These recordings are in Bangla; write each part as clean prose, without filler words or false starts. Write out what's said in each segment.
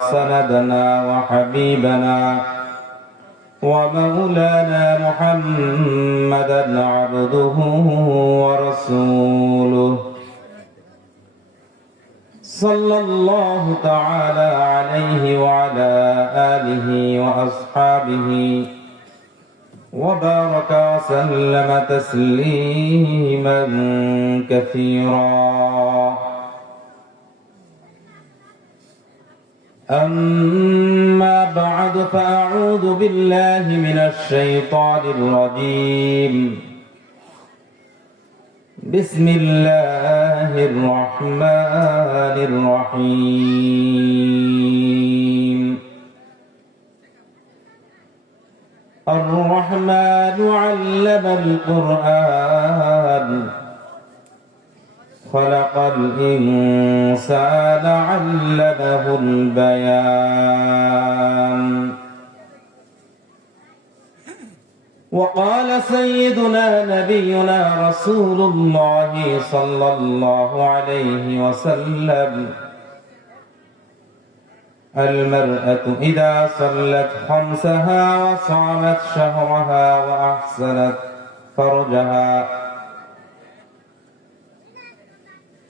سندنا وحبيبنا ومولانا محمدا عبده ورسوله صلى الله تعالى عليه وعلى آله وأصحابه وبارك وسلم تسليما كثيرا. أما بعد فأعوذ بالله من الشيطان الرجيم. بسم الله الرحمن الرحيم. الرحمن علم القرآن خلق الإنسان علمه البيان. وقال سيدنا نبينا رسول الله صلى الله عليه وسلم: المرأة إذا صلت خمسها وصامت شهرها وأحسنت فرجها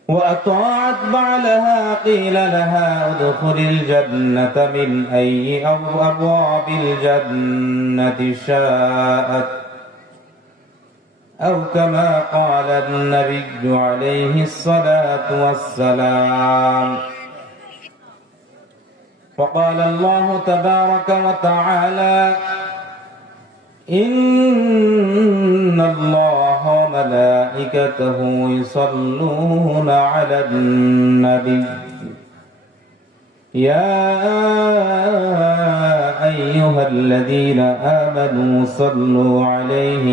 وأطاعت بعلها قيل لها ادخل الجنة من أي أبواب الجنة شاءت، أو كما قال النبي عليه الصلاة والسلام. وقال الله تبارك وتعالى: إن الله وملائكته يصلون على النبي يا أيها الذين آمنوا صلوا عليه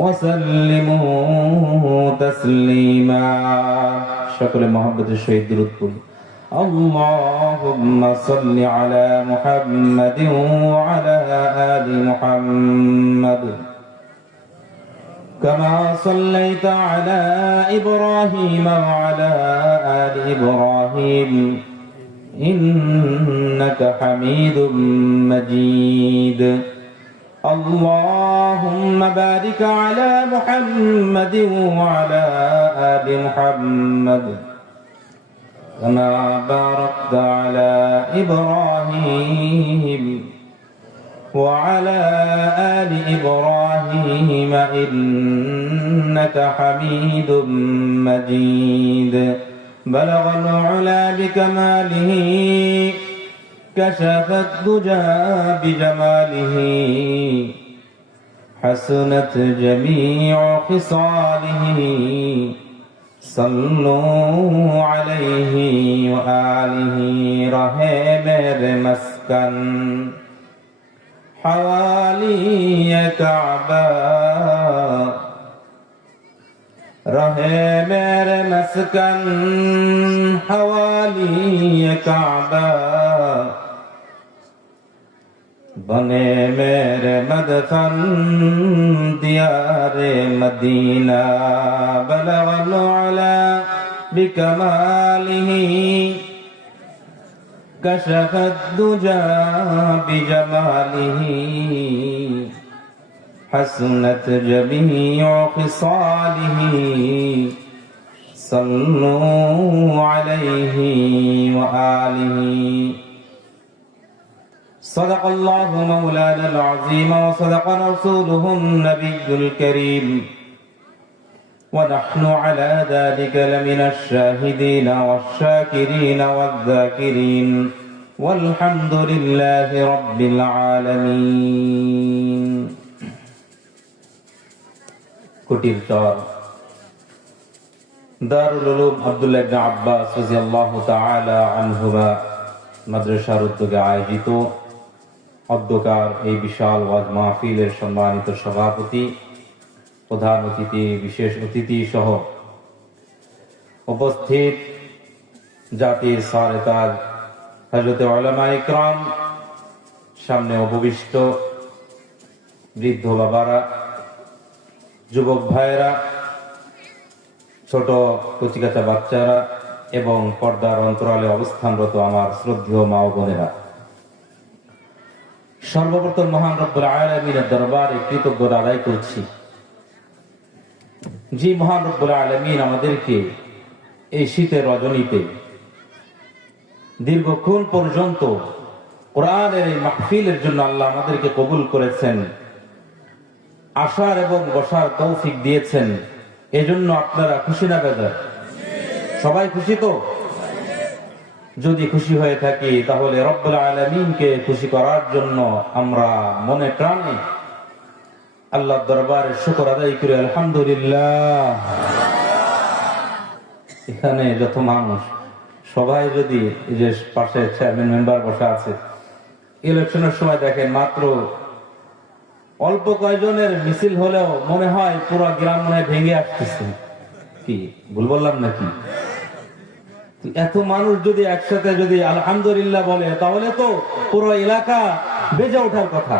وسلموا تسليما. شكر محبت الشهيد درود قل اللهم صل على محمد وعلى آل محمد كما صليت على إبراهيم وعلى آل إبراهيم إنك حميد مجيد. اللهم بارك على محمد وعلى آل محمد كما باركت على إبراهيم وعلى آل إبراهيم إنك حميد مجيد. بلغ العلا بكماله كشف الدجى بجماله حسنت جميع خصاله صلوا عليه وآله. رہے میرے مسکن حوالی کعبہ، رہے میرے مسکن حوالی کعبہ، بنے میرے مدفن دیار مدینہ. بلغ العلا بکمالہ کشف الدجى بجمالہ حسنت جميع خصاله صلوا عليه وآله. صدق الله مولانا العظيم وصدق رسوله النبي الكريم ونحن على ذلك لمن الشاهدين والشاكرين والذاكرين والحمد لله رب العالمين. কুটির চর দারুল উলুম আব্দুল্লাহ ইবনে আব্বাস রাদিয়াল্লাহু তাআলা আনহুমা মাদ্রাসার উদ্যোগে আয়োজিত অধ্যকার এই বিশাল ওয়াজ মাহফিলের সম্মানিত সভাপতি, প্রধান অতিথি, বিশেষ অতিথি সহ উপস্থিত জাতির সারেতাজ হযরত উলামায়ে ইকরাম, সামনে উপবিষ্ট বৃদ্ধ বাবারা, যুবক ভাইয়েরা, ছোট কচিকাঁচা বাচ্চারা, এবং পর্দার অন্তরালে অবস্থানরত আমার শ্রদ্ধেয় মা ও বোনেরা, সর্বপ্রথম মহান রব্বুল আলামিনের দরবারে কৃতজ্ঞতা আদায় করছি। যে মহান রব্বুল আলামিন আমাদেরকে এই শীতের রজনীতে দীর্ঘক্ষণ পর্যন্ত কোরআনের এই মাহফিলের জন্য আল্লাহ আমাদেরকে কবুল করেছেন, আসার এবং বসার তৌফিক দিয়েছেন। এজন্য আপনারা খুশি না বেজার? সবাই খুশি তো? যদি খুশি হয়ে থাকি তাহলে রব্বুল আলামিনকে খুশি করার জন্য আমরা মনে প্রাণে আল্লাহর দরবারে শুকর আদায় করি। আলহামদুলিল্লাহ। এখানে যত মানুষ সবাই যদি এই যে পাশে চেয়ারম্যান মেম্বার বসা আছে, ইলেকশনের সময় দেখেন মাত্র অল্প কয়েকজনের মিছিল হলেও মনে হয় পুরো গ্রাম মনে হয় ভেঙে আসতেছে। কি ভুল বললাম নাকি? এত মানুষ যদি একসাথে যদি আলহামদুলিল্লাহ বলে তাহলে তো পুরো এলাকা বেজে ওঠার কথা।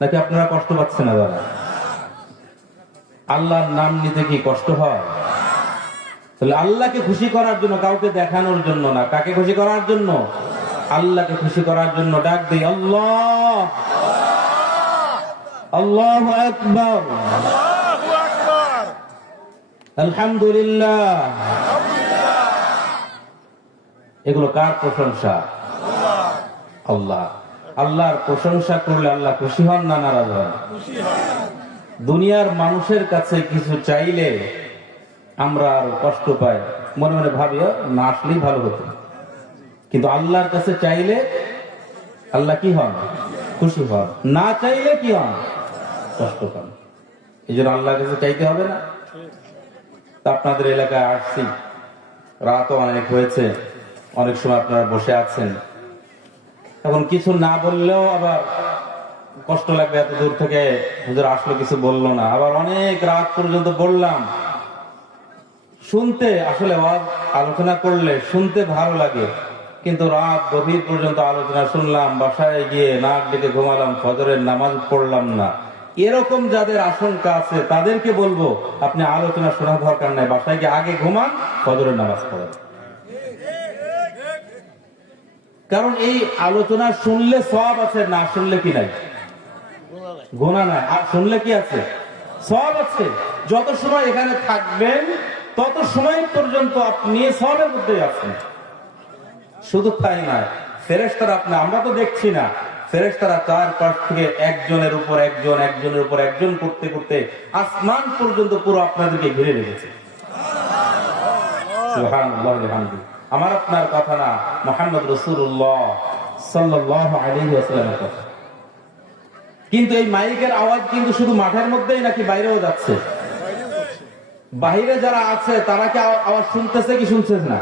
নাকি আপনারা কষ্ট পাচ্ছেন না? দাদা, আল্লাহর নাম নিতে কি কষ্ট হয়? তাহলে আল্লাহকে খুশি করার জন্য, কাউকে দেখানোর জন্য না, কাকে খুশি করার জন্য? আল্লাহকে খুশি করার জন্য ডাক দেই আল্লাহ, আল্লাহু আকবার, আলহামদুলিল্লাহ। এগুলো কার প্রশংসা? আল্লাহ। আল্লাহর প্রশংসা করলে আল্লাহ খুশি হন না নারাজ হন? দুনিয়ার মানুষের কাছে কিছু চাইলে আমরা আর কষ্ট পাই, মনে মনে ভাবি না আসলেই ভালো হতো। কিন্তু আল্লাহর কাছে চাইলে আল্লাহ কি হন? খুশি হন। না চাইলে কি হন? কষ্ট পান। এই জন্য আল্লাহর কাছে চাইতে হবে না। তা আপনাদের এলাকায় আসছি, রাতও অনেক হয়েছে, অনেক সময় আপনারা বসে আছেন। এখন কিছু না বললেও আবার কষ্ট লাগবে, এত দূর থেকে হুজুর আসলো কিছু বললো না। আবার অনেক রাত পর্যন্ত বললাম, শুনতে আসলে আলোচনা করলে শুনতে ভালো লাগে, কিন্তু রাত গভীর পর্যন্ত আলোচনা শুনলাম, বাসায় গিয়ে নাক ডেকে ঘুমালাম, ফজরের নামাজ পড়লাম না। এরকম যাদের আশঙ্কা আছে তাদেরকে বলবো, আপনি আলোচনা শোনার দরকার নাই, বাসায় গিয়ে আগে ঘুমান, ফজরের নামাজ পড়েন। কারণ এই আলোচনা শুনলে সওয়াব আছে, না শুনলে কি নাই? গুনাহ নাই। আর শুনলে কি আছে? সওয়াব আছে। যত সময় এখানে থাকবেন তত সময় পর্যন্ত আপনি সওয়াবের মধ্যে আছেন। শুধু তাই নয়, ফেরেশতারা আমরা তো দেখছি না, ফেরেশতারা চারপাশ থেকে একজনের উপর একজন, একজনের উপর একজন করতে করতে আসমান পর্যন্ত পুরো আপনাদেরকে ঘিরে রেখেছে। সুবহানাল্লাহ ওয়া বিহামদিহি। আমার আপনার কথা না, মুহাম্মদ রাসূলুল্লাহ সাল্লাল্লাহু আলাইহি ওয়াসাল্লামের কথা। কিন্তু এই মাইকের আওয়াজ কিন্তু শুধু মাঠের মধ্যেই নাকি বাইরেও যাচ্ছে? বাইরে যারা আছে তারা কি আওয়াজ শুনতেছে কি শুনতেছে না?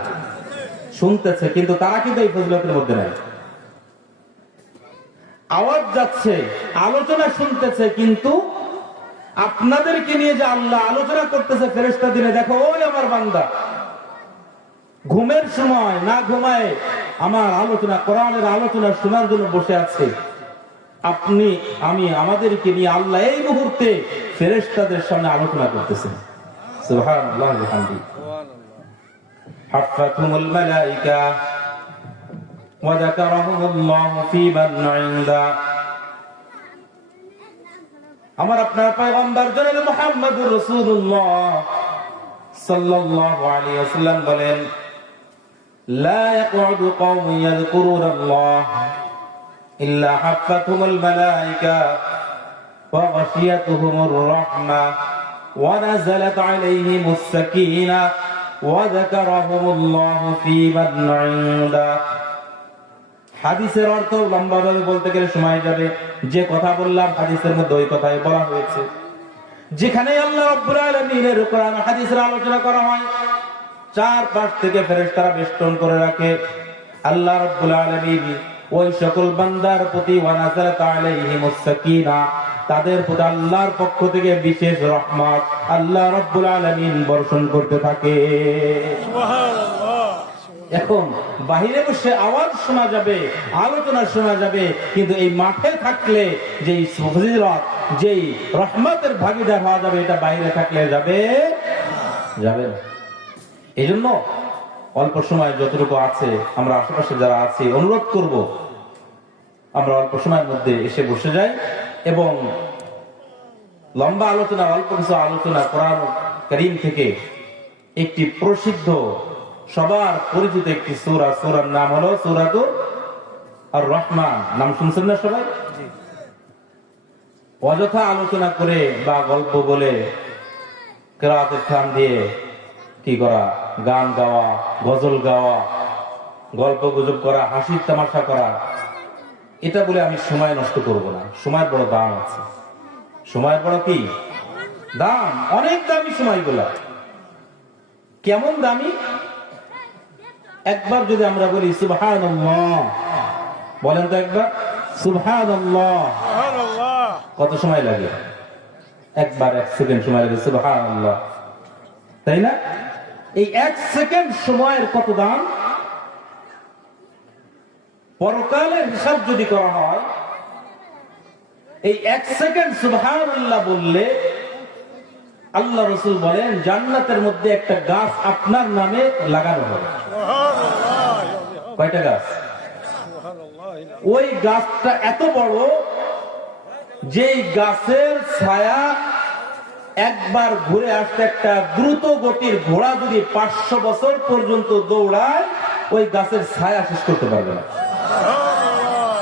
শুনতেছে, কিন্তু তারা কিন্তু এই ফজিলতের মধ্যে নাই। আওয়াজ যাচ্ছে, আলোচনা শুনতেছে, কিন্তু আপনাদেরকে নিয়ে যে আল্লাহ আলোচনা করতেছে ফেরেশতা দিনে, দেখো ওই আমার বান্দা ঘুমের সময় না ঘুমায় আমার আলোচনা, কোরআনের আলোচনা শোনার জন্য বসে আছে। আপনি আমি আমাদেরকে নিয়ে আল্লাহ এই মুহূর্তে ফেরেশতাদের সামনে আলোচনা করতেছেন। সুবহানাল্লাহ ওয়া বিহামদিহি। হাফাতুহুমুল মালায়েকা ওয়া যাকারাহুমুল্লাহু ফী মান ইনদা। আমার আপনার পয়গম্বর জনাব মুহাম্মদুর রাসূলুল্লাহ সাল্লাল্লাহু আলাইহি ওয়াসাল্লাম বলেন, লা ইয়াকউদু কওমুন ইয়াযকুরুনাল্লাহ ইল্লা হাফাতুহুমুল মালায়েকা ওয়া গাশিয়াতুহুমুর রাহমাহ ওয়া নাযালাত আলাইহিমুস সাকিনাহ ওয়া যাকারাহুমুল্লাহু ফী মান ইনদা। হাদিসের অর্থ লম্বাভাবে বলতে গেলে সময় যাবে, যে কথা বললাম হাদিসের মধ্যে ওই কথাই বলা হয়েছে। যেখানে আল্লাহ রাব্বুল আলামিনের কোরআন হাদিসের আলোচনা করা হয়, চারপাশ থেকে ফেরেশতারা বেষ্টন করে রাখে। আল্লাহ রাব্বুল আলামিন ওই সকল বান্দার প্রতি ওয়া নাযালাত আলাইহিমুস সাকিনাহ, তাদের প্রতি আল্লাহর পক্ষ থেকে বিশেষ রহমত আল্লাহ রাব্বুল আলামিন বর্ষণ করতে থাকে। সুবহানাল্লাহ। এখন বাহিরে বসে আওয়াজ শোনা যাবে, আলোচনা শোনা যাবে, কিন্তু এই মাঠে থাকলে যেই ফজিলত, যেই রহমতের ভাগীদার হওয়া যাবে, এটা বাইরে থাকলে যাবে যাবে না। এই জন্য অল্প সময় যতটুকু আছে আমরা আশেপাশে যারা আছি অনুরোধ করব আমরা অল্প সময়ের মধ্যে এসে বসে যাই এবং লম্বা আলোচনা অল্প কিছু আলোচনা কোরআন কারীম থেকে একটি প্রসিদ্ধ সবার পরিচিত একটি সূরা, সূরার নাম হলো সূরাতুর আর রহমান। নাম শুনছেন না সবাই? অযথা আলোচনা করে বা গল্প বলে কেরাতের ঠান দিয়ে কি করা, গান গাওয়া, গজল গাওয়া, গল্প গুজব করা, হাসির তামাশা করা, এটা বলে আমি সময় নষ্ট করব না। সময়ের বড় দাম আছে। সময়ের বড় কি দাম, অনেক দামি সময়গুলা। কেমন দামি? একবার যদি আমরা বলি সুবহানাল্লাহ, বলেন তো একবার সুবহানাল্লাহ, কত সময় লাগে? একবার 1 সেকেন্ড সময় লাগে সুবহানাল্লাহ, তাই না? এই 1 সেকেন্ড সময়ের কত দাম? পরকালের হিসাব যদি করা হয়, এই 1 সেকেন্ড সুবহানাল্লাহ বললে আল্লাহ রাসূল বলেন জান্নাতের মধ্যে একটা গাছ আপনার নামে লাগানো হবে। কয়টা গাছ? ওই গাছটা এত বড় যেই গাছের ছায়া একবার ঘুরে আসতে একটা দ্রুত গতির ঘোড়া যদি 500 বছর পর্যন্ত দৌড়ায় ওই গাছের ছায়া শেষ করতে পারবে না।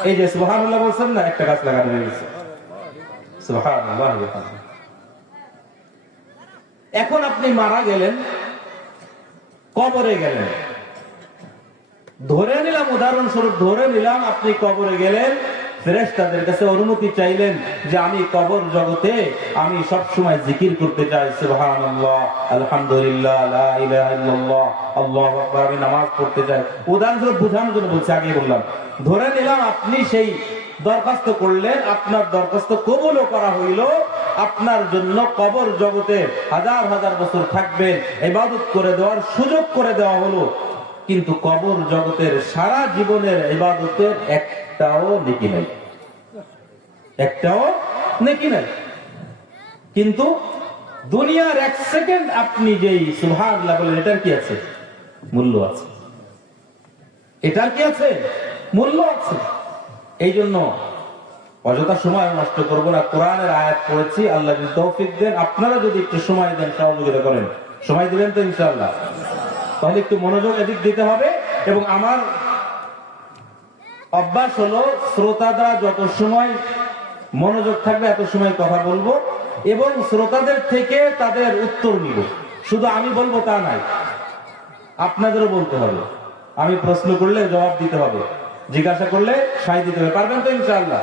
এই যে সুবহানাল্লাহ বলছেন না, একটা গাছ লাগানো হয়ে গেছে। সুবহানাল্লাহ। এখন আপনি মারা গেলেন, কবরে গেলেন, ধরে নিলাম, উদাহরণস্বরূপ ধরে নিলাম আপনি কবরে গেলেন, ফেরেশতাদের কাছে অনুমতি চাইলেন যে আমি কবর জগতে আমি সব সময় জিকির করতে চাই, সুবহানাল্লাহ, আলহামদুলিল্লাহ, লা ইলাহা ইল্লাল্লাহ, আল্লাহু আকবার, আমি নামাজ পড়তে চাই। উদাহরণস্বরূপ বোঝানোর জন্য বলছি, আগে বললাম। ধরে নিলাম আপনি সেই দরখাস্ত করলেন, আপনার দরখাস্ত কবুলও করা হইল, আপনার জন্য কবর জগতে হাজার হাজার বছর থাকবেন, ইবাদত করে দেওয়ার সুযোগ করে দেওয়া হলো। কিন্তু কবর জগতের সারা জীবনের ইবাদতের একটাও নেকি নাই, একটাও নেকি নাই। কিন্তু দুনিয়ার 1 সেকেন্ড আপনি যেই সুবহানাল্লাহ বলেন, এটার কি আছে? মূল্য আছে। এটার কি আছে? মূল্য আছে। এই জন্য অযথা সময় নষ্ট করবো না। কোরআনের আয়াত পড়েছি, আল্লাহ যদি তৌফিক দেন, আপনারা যদি একটু সময় দেন, সহযোগিতা করেন, সময় দিবেন তো ইনশাআল্লাহ, তাহলে একটু মনোযোগ এদিক দিতে হবে। এবং আমার অভ্যাস হলো শ্রোতারা যত সময় মনোযোগ থাকবে এত সময় কথা বলবো এবং শ্রোতাদের থেকে তাদের উত্তর নিব। শুধু আমি বলবো তা নাই, আপনাদেরও বলতে হবে। আমি প্রশ্ন করলে জবাব দিতে হবে, জিজ্ঞাসা করলে সায় দিতে হবে। পারবেন তো ইনশাআল্লাহ?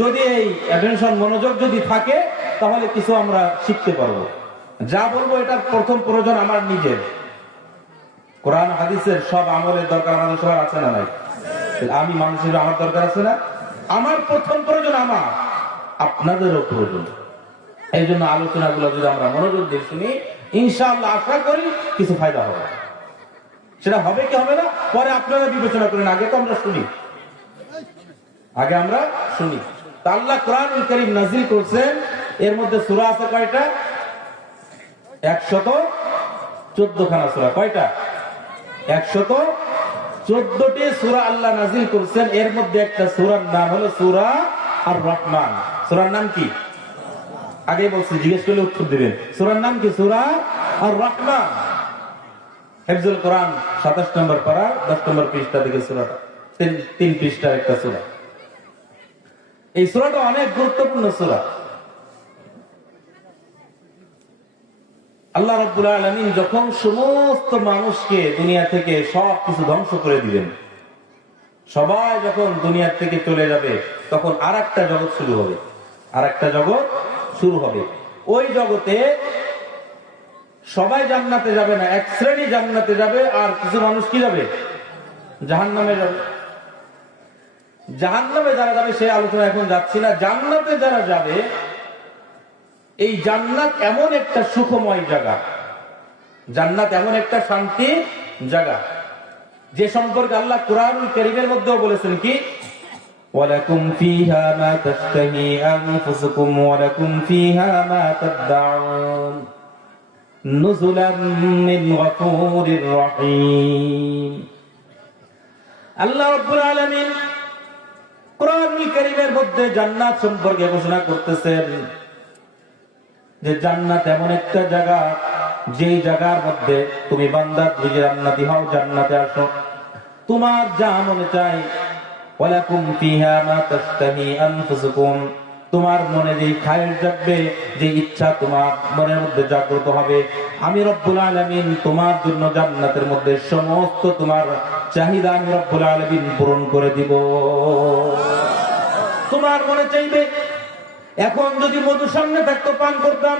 যদি এই অ্যাটেনশন, মনোযোগ যদি থাকে, তাহলে কিছু আমরা শিখতে পারবো। যা বলবো এটা প্রথম প্রয়োজন আমার নিজের। কোরআন হাদিসের সব আমলের দরকার আমাদের সবার আছে না নাই? আমি মানুষ হিসেবে আমার দরকার আছে না? আমার প্রথম প্রয়োজন আমার, আপনাদেরও প্রয়োজন। এই জন্য আলোচনাগুলো যদি আমরা মনোযোগ দিয়ে শুনি, ইনশাআল্লাহ আশা করি কিছু ফায়দা হবে। সেটা হবে কি হবে না পরে আপনারা বিবেচনা করেন, আগে তো আমরা শুনি, আগে আমরা শুনি। তা আল্লাহ কোরআনুল কারীম নাযিল করছেন, এর মধ্যে সূরা আছে কয়টা? 114 খানা সূরা। কয়টা? 114টি সূরা আল্লাহ নাযিল করছেন। এর মধ্যে একটা সূরার নাম হলো সূরা আর রহমান। সূরার নাম কি? আগে বলছি, জিজ্ঞেস করলে উত্তর দিবেন। সূরার নাম কি? সূরা আর রহমান। হিফজুল কোরআন 27 নম্বর পারা 10 নম্বর পৃষ্ঠা থেকে সূরাটা, 3 পৃষ্ঠার একটা সূরা। এই সূরাটা অনেক গুরুত্বপূর্ণ সূরা। আল্লাহ রাব্বুল আলামিন যখন সমস্ত মানুষকে দুনিয়া থেকে সবকিছু ধ্বংস করে দিবেন, সবাই যখন দুনিয়া থেকে চলে যাবে, তখন আরেকটা জগৎ শুরু হবে, আরেকটা জগৎ শুরু হবে। ওই জগতে সবাই জান্নাতে যাবে না, এক শ্রেণী জান্নাতে যাবে, আর কিছু মানুষ কি যাবে? জাহান্নামে যাবে। জাহান্নামে যারা যাবে সেই আলোচনা এখন যাচ্ছি না। জান্নাতে যারা যাবে, এই জান্নাত এমন একটা সুখময় জায়গা, জান্নাত এমন একটা শান্তি জায়গা, যে সম্পর্কে আল্লাহ কোরআনুল কারীমের মধ্যেও বলেছেন কি? ওয়ালাকুম ফিহা মা তাশতাহি আনফুসুকুম ওয়ালাকুম ফিহা মা তাদদাউন। নুজুলাম মিন গফুরির রহিম। আল্লাহ রাব্বুল আলামিন কোরআনুল কারীমের মধ্যে জান্নাত সম্পর্কে ঘোষণা করতেছেন যে জান্নাত এমন একটা জায়গা, যেই জায়গার মধ্যে তুমি বান্দা বুঝে জান্নাতি হও, জান্নাতে আসো, তোমার যা মনে চাই, ওয়ালাকুম ফিহা মা তাশতাহি আনফুসুকুম, তোমার মনে যেই খায়ের জাগবে, যে ইচ্ছা তোমার মনের মধ্যে জাগ্রত হবে, আমি রব্বুল আলামিন তোমার জন্য জান্নাতের মধ্যে সমস্ত তোমার চাহিদা আমি রব্বুল আলামিন পূরণ করে দিব। তোমার মনে চাইবে এখন যদি মধু সামনে থাকতো পান করতাম,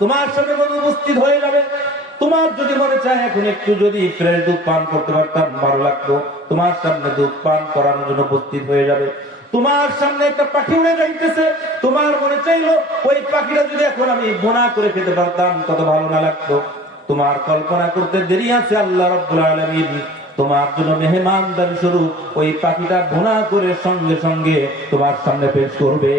তোমার সামনে মধু উপস্থিত হয়ে যাবে। তোমার যদি মনে চায় এখন একটু যদি ফ্রেশ দুধ পান করতে পারতাম ভালো লাগতো, তোমার সামনে দুধ পান করানোর জন্য উপস্থিত হয়ে যাবে। তোমার সামনে একটা পাখি উড়ে যাইতেছে, তোমার মনে চাইলো ওই পাখিটা যদি এখন আমি ভুনা করে খেতে পারতাম কত ভালো না লাগতো। তোমার কল্পনা করতে দেরি আছে, আল্লাহ রাব্বুল আলামিন তোমার জন্য মেহমানদারি স্বরূপ ওই পাখিটা ভুনা করে সঙ্গে সঙ্গে তোমার সামনে পেশ করবে।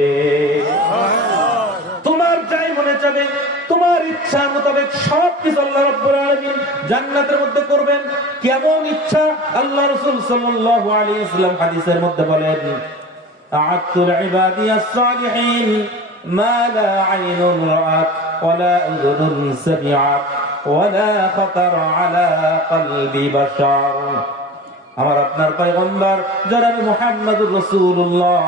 তোমার যাই মনে চাবে, তোমার ইচ্ছা মোতাবেক সব কিছু আল্লাহ রাব্বুল আলামিন জান্নাতের মধ্যে করবেন। কেমন ইচ্ছা? আল্লাহ রাসূল সাল্লাল্লাহু আলাইহি ওয়াসাল্লাম হাদিসের মধ্যে বলেন, আ'আদতুল ইবাদিয়াস সালিহিন মা লা আইনুন রাআত ওয়া লা উযুনুন সামিআত ওয়া লা খাতারা আলা কলবি বাশার। আমার আপনার পয়গম্বর জনাব মুহাম্মদুর রাসূলুল্লাহ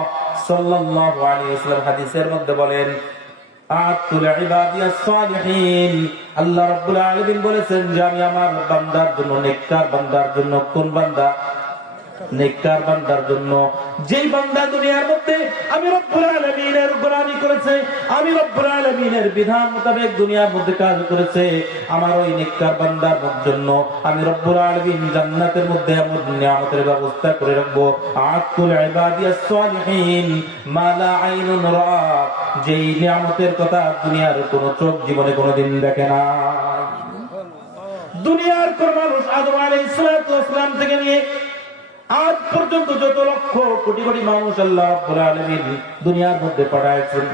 সাল্লাল্লাহু আলাইহি ওয়াসাল্লাম হাদিসের মধ্যে বলেন, আ'আদতুল ইবাদিয়াস সালিহিন, আল্লাহ রাব্বুল আলামিন বলেছেন যে আমি আমার বান্দার জন্য, নেককার বান্দার জন্য, কোন বান্দা? নেককার বান্দার জন্য, যেই বান্দা দুনিয়ার মধ্যে আমি রব্বুল আলামিনের গোলামি করেছে, আমি রব্বুল আলামিনের বিধান মোতাবেক দুনিয়ার মধ্যে কাজ করেছে, আমার ওই নেককার বান্দার জন্য আমি রব্বুল আলামিন জান্নাতের মধ্যে এমন নিয়ামতের ব্যবস্থা করে রাখবো। আ'আদতুল ইবাদিয়াস সালিহিন মা লা আইনুন রাআত, যেই নিয়ামতের কথা দুনিয়ার কোন চোখ জীবনে কোনোদিন দেখে না। দুনিয়ার কোন মানুষ আদম আলাইহিস সালাতু ওয়াস সালাম থেকে নিয়ে আজ পর্যন্ত যত লক্ষ কোটি কোটি মানুষ আল্লাহ রাব্বুল আলামিন দুনিয়ার মধ্যে পাঠাইছেন,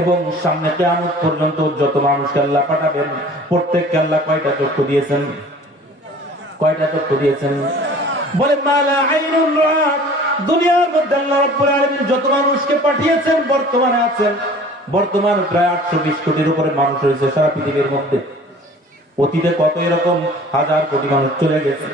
এবং সামনে কিয়ামত পর্যন্ত যত মানুষকে আল্লাহ পাঠাবেন, প্রত্যেককে আল্লাহ কয়টা চক্ষু দিয়েছেন? কয়টা চক্ষু দিয়েছেন? বলে মালা আইনুন রাআত। দুনিয়ার মধ্যে আল্লাহ রাব্বুল আলামিন যত মানুষকে পাঠিয়েছেন, বর্তমানে আছেন, বর্তমান প্রায় 820 কোটির উপরে মানুষ হয়েছে সারা পৃথিবীর মধ্যে। অতীতে কত এরকম হাজার কোটি মানুষ চলে গেছে,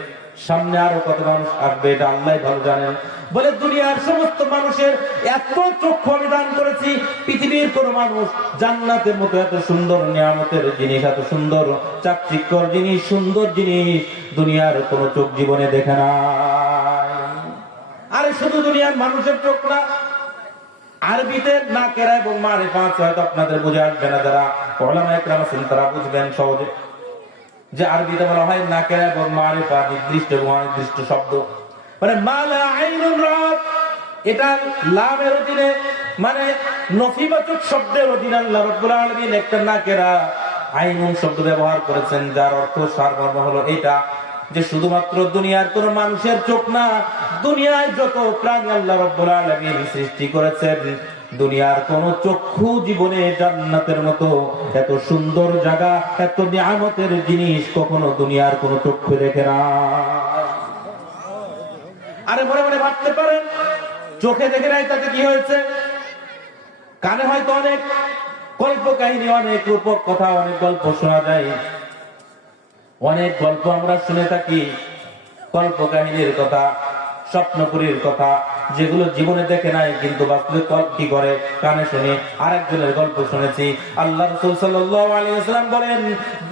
সামনে আরো কত মানুষ আসবে এটা আল্লাহই ভালো জানেন। বলে দুনিয়ার সমস্ত মানুষের এত চক্ষু আমি দান করেছি, পৃথিবীর কোন মানুষ জান্নাতের মতো এত সুন্দর নিয়ামতের জিনিস, এত সুন্দর চাকচিক্যর জিনিস, সুন্দর জিনিস দুনিয়ার কোন চোখ জীবনে দেখে না। আরে শুধু দুনিয়ার মানুষের চোখ না, আরবিতে নাকেরা এবং মারিফা হয়তো আপনাদের বুঝে আসবে না, যারা উলামা ইকরাম আছেন তারা বুঝবেন সহজে, যে আরবিতে বলা হয় নাকেরা এবং মারিফা, নির্দিষ্ট এবং অনির্দিষ্ট শব্দ। মানে মালা আইনুন রাআত, এটা লামের অধীনে, মানে নফিবাচক শব্দের অধীনে আল্লাহ রাব্বুল আলামিন একটা নাকেরা আইনুন শব্দ ব্যবহার করেছেন, যার অর্থ সারমর্ম হলো এটা যে শুধুমাত্র দুনিয়ার কোন মানুষের চোখ না, দুনিয়ায় যত প্রাণী আল্লাহ রাব্বুল আলামিন সৃষ্টি করেছেন, দুনিয়ার কোন চক্ষু জীবনে জান্নাতের মতো এত সুন্দর জায়গা, এত নিয়ামতের জিনিস কখনো দুনিয়ার কোন চক্ষু দেখে না। আরে মনে মনে ভাবতে পারেন, চোখে দেখে নাই তাতে কি হয়েছে? কানে হয়তো অনেক গল্প কাহিনী, অনেক রূপক কথা, অনেক গল্প শোনা যায়, অনেক গল্প আমরা শুনে থাকি, গল্প কাহিনীর কথা, স্বপ্নপুরীর কথা, যেগুলো জীবনে দেখে নাই কিন্তু বাস্তবে কি করে কানে শুনে আরেকজনের গল্প শুনেছি। আল্লাহ রাসূল সাল্লাল্লাহু আলাইহি ওয়াসাল্লাম বলেন,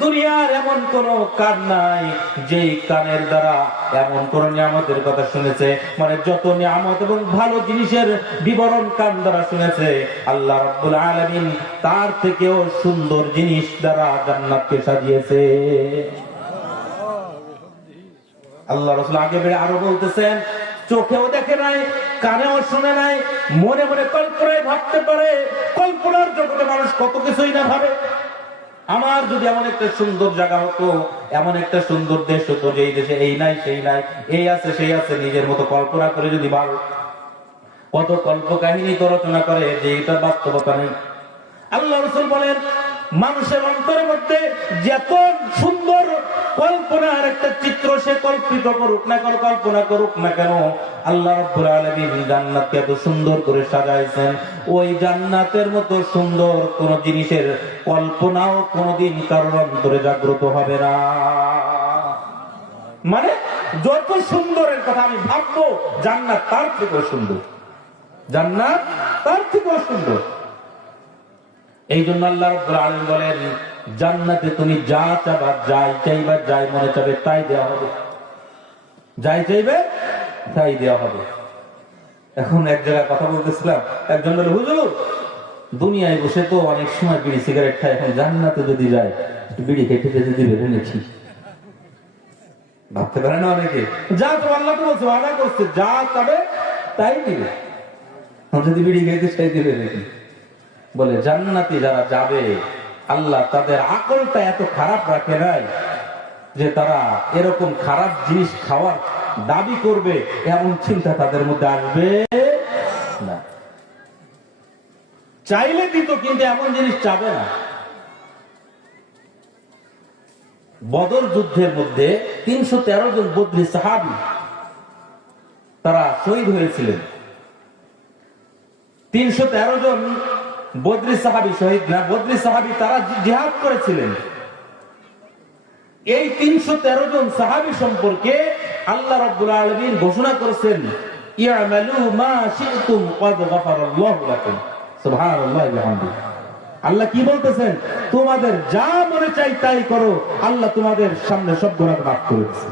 দুনিয়ার এমন কোন কান নাই যেই কানের দ্বারা এমন কোন নিয়ামতের কথা শুনেছে, মানে যত নিয়ামত এবং ভালো জিনিসের বিবরণ কান দ্বারা শুনেছে, আল্লাহ রাব্বুল আলামিন তার থেকেও সুন্দর জিনিস দ্বারা জান্নাতকে সাজিয়েছে। আল্লাহ রাসূল আগে বেড়ে আরো বলতেছেন, চোখেও দেখে নাই, কানেও শুনে নাই, মনে মনে কল্পনায় ভাবতে পারে, কল্পনার জগতে মানুষ কত কিছুই না ভাবে। আমার যদি এমন একটা সুন্দর জায়গা হতো, এমন একটা সুন্দর দেশ হতো, যেই দেশে এই নাই সেই নাই, এই আছে সেই আছে, নিজের মতো কল্পনা করে যদি ভালো, কত কল্প কাহিনী তো রচনা করে যে এটা বাস্তবতা নেই। আল্লাহ রাসূল বলেন, মানুষের অন্তরের মধ্যে যত সুন্দর কল্পনার একটা চিত্র সে কল্পিত করুক না কেন, কল্পনা করুক না কেন, আল্লাহ রাব্বুল আলামিন জান্নাতকে এত সুন্দর করে সাজাইছেন, ওই জান্নাতের মতো সুন্দর কোন জিনিসের কল্পনাও কোনদিন কারোর অন্তরে জাগ্রত হবে না। মানে যত সুন্দরের কথা আমি ভাববো, জান্নাত তার থেকেও সুন্দর, জান্নাত তার থেকেও সুন্দর। এই জন্য আল্লাহ রাব্বুল আলামিন বলেন, জান্নাতে তুমি যা চাবা, যাই চাইবা, যাই মনে চাবে তাই দেওয়া হবে, যাই চাইবে তাই দেওয়া হবে। এখন এক জায়গায় কথা বলতেছিলাম, একজন বলে, হুজুর দুনিয়ায় বসে তো অনেক সময় বিড়ি সিগারেট খায়, এখন জান্নাতে যদি যায় বিড়ি খেতে খেতে দিবে নাকি? ভাবতে পারে না অনেকে, যা তো আল্লাহ তো বলছে, ওয়াদা করছে, যা চাবে তাই দিবে, যদি বিড়ি খেতে চাই দিবে নাকি? বলে জান্নাতে যারা যাবে, আল্লাহ তাদের আকলটা এত খারাপ রাখে নাই যে তারা এরকম খারাপ জিনিস খাওয়ার দাবি করবে, এমন চিন্তা তাদের মধ্যে আসবে না। চাইলে দিত, কিন্তু এমন জিনিস চাবে না। বদর যুদ্ধের মধ্যে 313 জন বদরি সাহাবী তারা শহীদ হয়েছিলেন। 313 জন বদরি সাহাবী শহীদ না, বদরি সাহাবী তারা জিহাদ করেছিলেন। এই 313 জন সাহাবী সম্পর্কে আল্লাহ রাব্বুল আলামিন ঘোষণা করেছেন, ইয়ামালু মা শি'তুম ক্বাদ গাফারাল্লাহু লাকুম। সুবহানাল্লাহি ওয়া বিহামদিহি। আল্লাহ কি বলতেছেন? তোমাদের যা মনে চাই তাই করো, আল্লাহ তোমাদের সামনে সব গুনাহ মাফ করে দিয়েছে।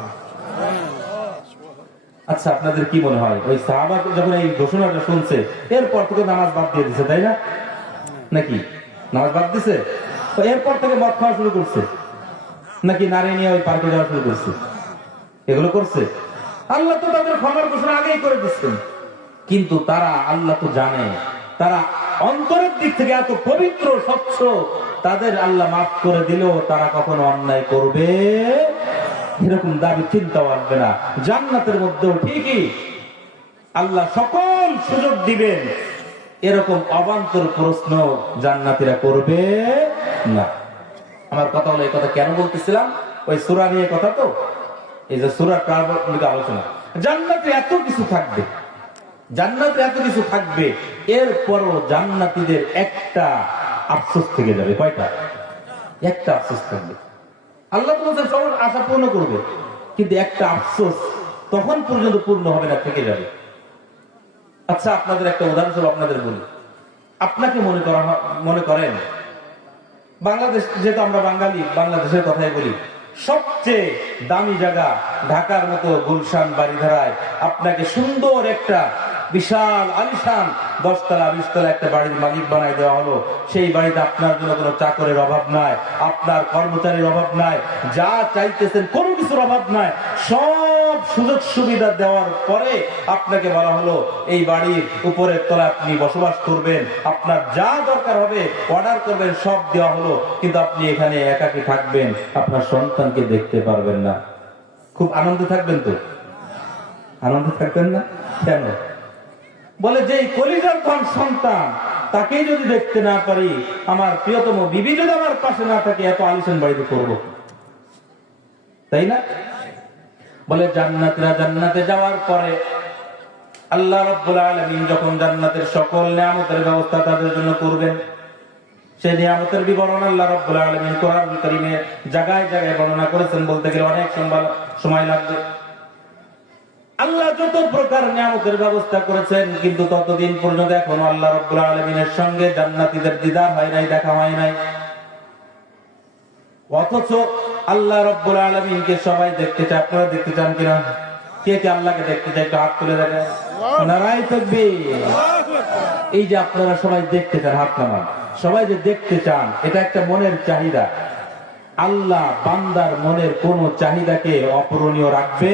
আচ্ছা, আপনাদের কি মনে হয়, ওই সাহাবা যখন এই ঘোষণাটা শুনছে, এরপর থেকে নামাজ বাদ দিয়ে দিছে, তাই না? নাকি নামাজ বাদ দিছে? তো এরপর থেকে মদ খাওয়া শুরু করছে, নাকি নারী নিয়ে ওই পার্কে যাওয়া শুরু করছে? এগুলো করছে? আল্লাহ তো তাদের ক্ষমার ঘোষণা আগেই করে দিচ্ছেন, কিন্তু তারা, আল্লাহ তো জানে তারা অন্তরের দিক থেকে এত পবিত্র স্বচ্ছ, তাদের আল্লাহ মাফ করে দিলেও তারা কখনো অন্যায় করবে এরকম দাবি চিন্তাও আসবে না। জান্নাতের মধ্যেও ঠিকই আল্লাহ সকল সুযোগ দিবেন, এরকম অবান্তর প্রশ্ন জান্নাতীরা করবে না। আমার কথা হলো, এই কথা কেন বলতেছিলাম, ওই সূরা নিয়ে কথা, তো এই যে সূরার প্রারম্ভিক আলোচনা, জান্নাতে এত কিছু থাকবে, জান্নাতে এত কিছু থাকবে, এরপরও জান্নাতীদের একটা আফসোস থেকে যাবে। কয়টা? একটা আফসোস থাকবে। আল্লাহ তোমাদের সবার আশা পূর্ণ করবে, কিন্তু একটা আফসোস তখন পর্যন্ত পূর্ণ হবে না, থেকে যাবে। আচ্ছা, আপনাদের একটা উদাহরণস্বরূপ আপনাদের বলি। আপনাকে মনে করেন বাংলাদেশ, যেহেতু আমরা বাঙালি, বাংলাদেশের কথাই বলি, সবচেয়ে দামি জায়গা ঢাকার মতো গুলশান বাড়িধারায় আপনাকে সুন্দর একটা বিশাল আলিশান 10 তলা 20 তলা একটা বাড়ির মালিক বানাই দেওয়া হলো। সেই বাড়িতে আপনার জন্য কোনো চাকরের অভাব নাই, আপনার কর্মচারীর অভাব নাই, যা চাইতেছেন কোনো কিছুর অভাব নাই, সব সুযোগ সুবিধা দেওয়ার পরে আপনাকে বলা হলো এই বাড়ির উপরের তলায় আপনি বসবাস করবেন, আপনার যা দরকার হবে অর্ডার করবেন, সব দেওয়া হলো, কিন্তু আপনি এখানে একাকী থাকবেন, আপনার সন্তানকে দেখতে পারবেন না। খুব আনন্দে থাকবেন তো? আনন্দে থাকবেন না কেন? বলে যে কলিজার ধন সন্তান, তাকেই যদি দেখতে না পারি, আমার প্রিয়তম বিবি যদি আমার পাশে না থাকে, এত আলিশান বাড়িতে করবো, তাই না? বলে জান্নাতীরা জান্নাতে যাওয়ার পরে আল্লাহ রাব্বুল আলামিন যখন জান্নাতের সকল নিয়ামতের ব্যবস্থা তাদের জন্য করবেন, সেই নিয়ামতের বিবরণ আল্লাহ রাব্বুল আলামিন কোরআনুল কারীমে জায়গায় জায়গায় বর্ণনা করেছেন, বলতে গেলে অনেক সময় লাগবে। আল্লাহ যত প্রকার নিয়ামতের ব্যবস্থা করেছেন, কিন্তু ততদিন পর্যন্ত এখনো আল্লাহ রাব্বুল আলামিনের সঙ্গে জান্নাতীদের দিদার হয় নাই, দেখা হয় নাই। অথচ আল্লাহ রাব্বুল আলামিনকে সবাই দেখতে চায়। আপনারা দেখতে চান কিনা? কে কে আল্লাহকে দেখতে চায়? একটু হাত তুলে দেখেন। নারায়ে তাকবীর। এই যে আপনারা সবাই দেখতে চান, হাত নামান। সবাই যে দেখতে চান, এটা একটা মনের চাহিদা। আল্লাহ বান্দার মনের কোন চাহিদাকে অপূরণীয় রাখবে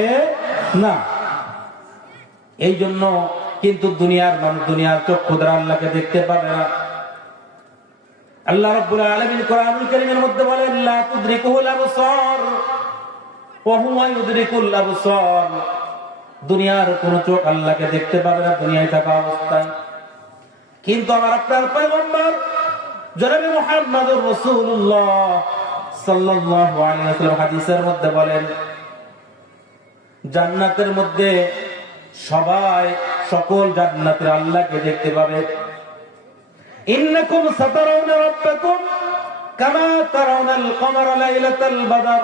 না। এই জন্য কিন্তু দুনিয়ার মানুষ দুনিয়ার চক্ষু দ্বারা আল্লাহকে দেখতে পাবে না। আল্লাহ রাব্বুল আলামিন কোরআনুল কারীমের মধ্যে বলেন, লা তুদরিকুল আবসার ওয়া হুয়া ইউদরিকুল আবসার। দুনিয়ার কোন চোখ আল্লাহকে দেখতে পাবে না দুনিয়ায় থাকা অবস্থায়, কিন্তু আমার আপনার পয়গম্বর জনাবে মুহাম্মদুর রাসূলুল্লাহ সাল্লাল্লাহু আলাইহি ওয়াসাল্লাম হাদিসের মধ্যে বলেন, জান্নাতের মধ্যে সবাই সকল জান্নাতের আল্লাহকে দেখতে পাবে। ইন্নাকুম সাতারাউনা রাব্বাকুম কামা তারাউনাল কমারা লাইলাতাল বাদর।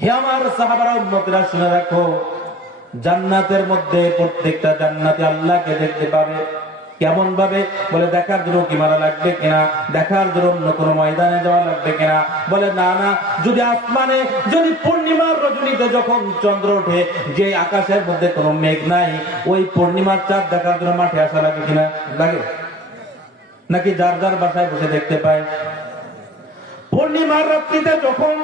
হে আমার সাহাবারা, উম্মতরা, শুনে রাখো, জান্নাতের মধ্যে প্রত্যেকটা জান্নাতি আল্লাহকে দেখতে পাবে। কেমন ভাবে? বলে দেখার জন্য কি মারা লাগবে কিনা, দেখার জন্য অন্য কোনো ময়দানে যাওয়া লাগবে কিনা? বলে না না, যদি আসমানে, যদি পূর্ণিমার রজনীতে যখন চন্দ্র ওঠে, যে আকাশের মধ্যে কোনো মেঘ নাই, ওই পূর্ণিমার চাঁদ দেখার জন্য মাঠে আসা লাগে কিনা? লাগে নাকি যার যার বাসায় বসে দেখতে পায়? পূর্ণিমার রাত্রিতে যখন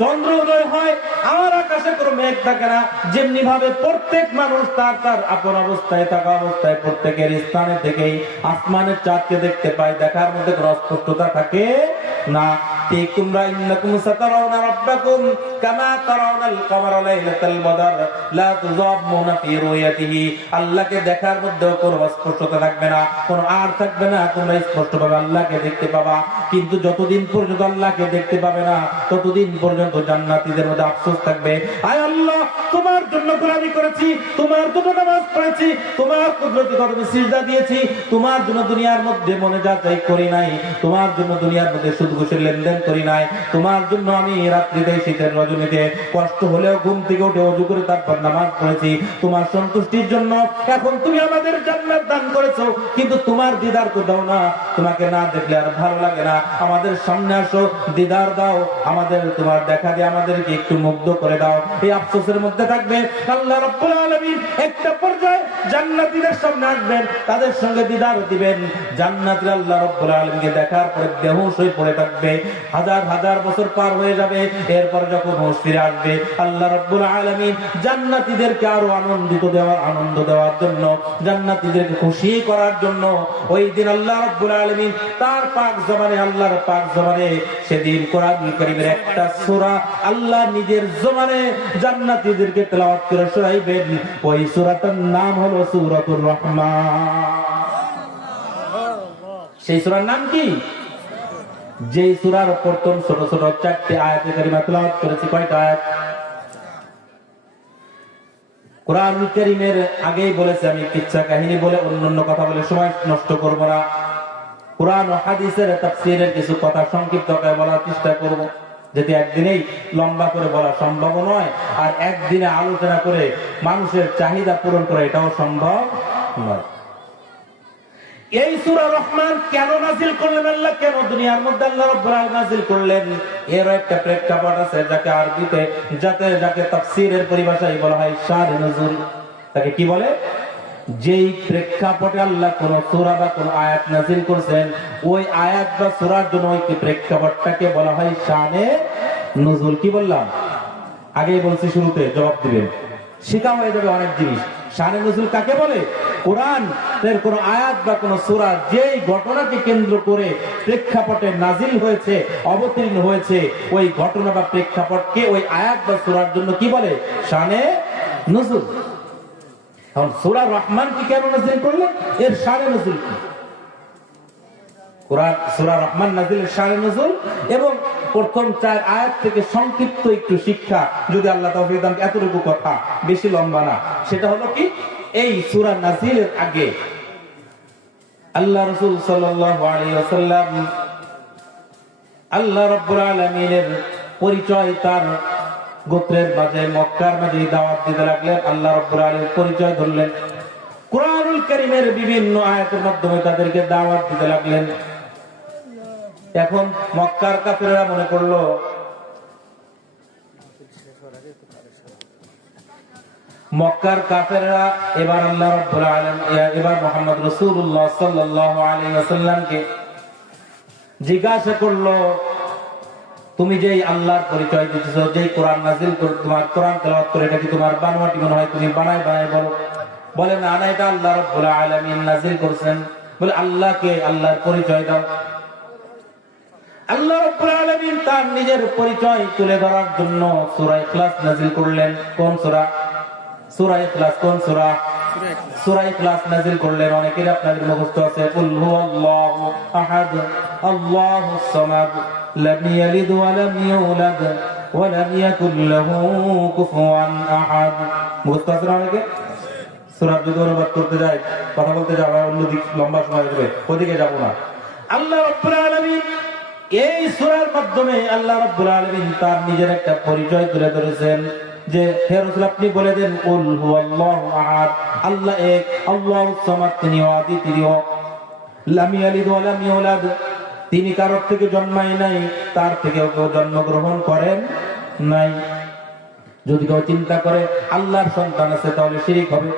চন্দ্র উদয় হয়, আর আকাশে কোনো মেঘ থাকে না। যেমনি ভাবে প্রত্যেক মানুষ তার তার আপন অবস্থায় থাকা অবস্থায় প্রত্যেকের স্থানে থেকেই আসমানের চাঁদকে দেখতে পায়, দেখার মধ্যে কোনো অস্পষ্টতা থাকে না। ঠিক তোমরা ইন্নাকুম সাতারাউনা রাব্বাকুম কামা তারাউনাল কমারা লাইলাতাল বাদর লা তুযাম্মুনা ফি রুয়াতিহি। আল্লাহকে দেখার মধ্যে কোনো অস্পষ্টতা থাকবে না, কোনো আর থাকবে না, তোমরা স্পষ্টভাবে আল্লাহকে দেখতে পাবা। কিন্তু যতদিন পর্যন্ত আল্লাহকে দেখতে পাবে না, ততদিন পর্যন্ত জান্নাতীদের মধ্যে আফসোস থাকবে, আয় আল্লাহ, তোমার জন্য গোলামি করেছি, তোমার জন্য নামাজ পড়েছি, তোমার কুদরতি কদমে সিজদা দিয়েছি, তোমার জন্য দুনিয়ার মধ্যে মনে যা চাই করি নাই, তোমার জন্য দুনিয়ার মধ্যে সুদ ঘুষের লেনদেন করি নাই, তোমার জন্য আমি রাত্রিতে শীতের রজনীতে কষ্ট হলেও ঘুম থেকে উঠে ওযু করে তারপর নামাজ পড়েছি, তোমার সন্তুষ্টির জন্য। এখন তুমি আমাদের জান্নাত দান করেছো, কিন্তু তোমার দিদার তো দাও না, তোমাকে না দেখলে আর ভালো লাগে না, আমাদের সামনে আসো, দিদার দাও, আমাদের তোমার দেখা দিয়ে আমাদেরকে একটু মুগ্ধ করে দাও। এই আফসোসের মধ্যে থাকবে। আল্লাহ রাব্বুল আলামিন একটা পর্যায়ে জান্নাতীদের সামনে আসবেন, তাদের সঙ্গে দিদার দিবেন। জান্নাতীরা আল্লাহ রাব্বুল আলামিনকে দেখার পরে বেহুশ হয়ে পড়ে থাকবে, হাজার হাজার বছর পার হয়ে যাবে। এরপর যখন হুঁশ ফিরে আসবে, আল্লাহ রাব্বুল আলামিন জান্নাতীদেরকে আরো আনন্দ দেওয়ার জন্য, জান্নাতীদেরকে খুশি করার জন্য ওই দিন আল্লাহ রাব্বুল আলামিন তার পাক জবানে, আল্লাহর পাক জবানে সেদিন কোরআনুল কারীমের একটা সূরা আল্লাহ নিজের জবানে জান্নাতীদেরকে তেলাওয়াত করে শোনাইবেন। ওই সূরাটার নাম হলো সূরাতুর রহমান। সেই সূরার নাম কি? যে সূরার প্রথম ছোট ছোট 4টি আয়াতে কারিমা তেলাওয়াত করেছি। কয়টা আয়াত? কোরআনুল কারীমের আগেই বলেছি আমি, কিচ্ছা কাহিনী বলে অন্যান্য কথা বলে সময় নষ্ট করব না। কোরআন ও হাদিসের তাফসীরের কিছু কথা সংক্ষিপ্ত করে বলার চেষ্টা করব, যেটি একদিনেই লম্বা করে বলা সম্ভব নয়, আর একদিনে আলোচনা করে মানুষের চাহিদা পূরণ করা এটাও সম্ভব নয়। এই সূরা রহমান কেন নাযিল করলেন আল্লাহ, কেন দুনিয়ার মধ্যে আল্লাহ রাব্বুল আলামিন নাযিল করলেন, এর একটা প্রেক্ষাপট আছে, যাকে আরবিতে যাকে তাফসীরের পরিভাষায় বলা হয় শানে নুজুল। তাকে কি বলে? যেই প্রেক্ষাপটে আল্লাহ কোন সূরা বা কোন আয়াত নাযিল করেছেন, ওই আয়াত বা সূরার জন্য ওই প্রেক্ষাপটটাকে বলা হয় শানে নুজুল। কি বললাম? আগেই বলছি, শুরুতে জবাব দিবেন, শিখা হয়ে যাবে অনেক জিনিস। শানে নুজুল কাকে বলে? কোরআন এর কোন আয়াত বা কোন সূরা যেই ঘটনাকে কেন্দ্র করে প্রেক্ষাপটে নাজিল হয়েছে, অবতীর্ণ হয়েছে, ওই ঘটনা বা প্রেক্ষাপটকে ওই আয়াত বা সূরার জন্য কি বলে? শানে নুজুল। এখন সূরা রহমান কি কেন নাজিল করলেন, এর শানে নুজুল কি? কোরআন সূরা রহমান নাজিলের শানে নুজুল এবং প্রথম 4 আয়াত থেকে সংক্ষিপ্ত একটু শিক্ষা, যদি আল্লাহ তাওফীক দেন, এতটুকু কথা, বেশি লম্বা না। সেটা হলো কি, এই সূরা নাজিলের আগে আল্লাহ রাসূল সাল্লাল্লাহু আলাইহি ওয়াসাল্লাম আল্লাহ রাব্বুল আলামিনের পরিচয় তার গোত্রের মাঝে, মক্কার মাঝে দাওয়াত দিতে লাগলেন। আল্লাহ রাব্বুল আলামিন পরিচয় ধরলেন, কোরআনুল কারীমের বিভিন্ন আয়াতের মাধ্যমে তাদেরকে দাওয়াত দিতে লাগলেন। এখন মক্কার কাফেররা মনে করলো এবার আল্লাহ রাব্বুল আলামিন, এবার মুহাম্মদ রাসূলুল্লাহ সাল্লাল্লাহু আলাইহি ওয়াসাল্লামকে জিজ্ঞাসা করলো, তুমি যেই আল্লাহর পরিচয় দিতেছো, যেই কোরআন নাযিল করে, তোমার কোরআন তেলাওয়াত করে, এটা কি তোমার বানোয়াটি মনে হয়? তুমি বানায় বলো। বলে না না, এটা আল্লাহ রাব্বুল আলামিন নাযিল করেছেন। বলে আল্লাহকে, আল্লাহর পরিচয় দাও। আল্লাহ রাব্বুল আলামিন তার নিজের পরিচয় তুলে ধরার জন্য সূরা ইখলাস নাযিল করলেন। কোন সূরা? সূরা ইখলাস। কোন সূরা? সূরা ইখলাস নাযিল করলেন। অনেকের আপনাদের মুখস্থ আছে, কুল হুয়াল্লাহু আহাদ আল্লাহুস সামাদ লাম ইয়ালিদ ওয়া লাম ইউলাদ ওয়া লাম ইয়াকুল লাহু কুফুয়ান আহাদ। মুখস্থ আছে অনেকে? সূরা যদি অনুবাদ করতে যায়, কথা বলতে যাবে, অন্যদিক লম্বা সময় যাবে, ওদিকে যাব না। আল্লাহ রাব্বুল আলামিন এই সূরার মাধ্যমে আল্লাহ রাব্বুল আলামিন তার নিজের একটা পরিচয় তুলে ধরেছেন যে হে রাসূল আপনি বলে দেন কুল হুয়াল্লাহু আহাদ, আল্লাহ এক, আল্লাহুস সামাদ, তিনি অদ্বিতীয়, লাম ইয়ালিদ ওয়া লাম ইউলাদ, তিনি কারোর থেকে জন্মায় নাই, তার থেকেও কেউ জন্মগ্রহণ করেন নাই। যদি কেউ চিন্তা করে আল্লাহর সন্তান আছে তাহলে শিরিক হবে,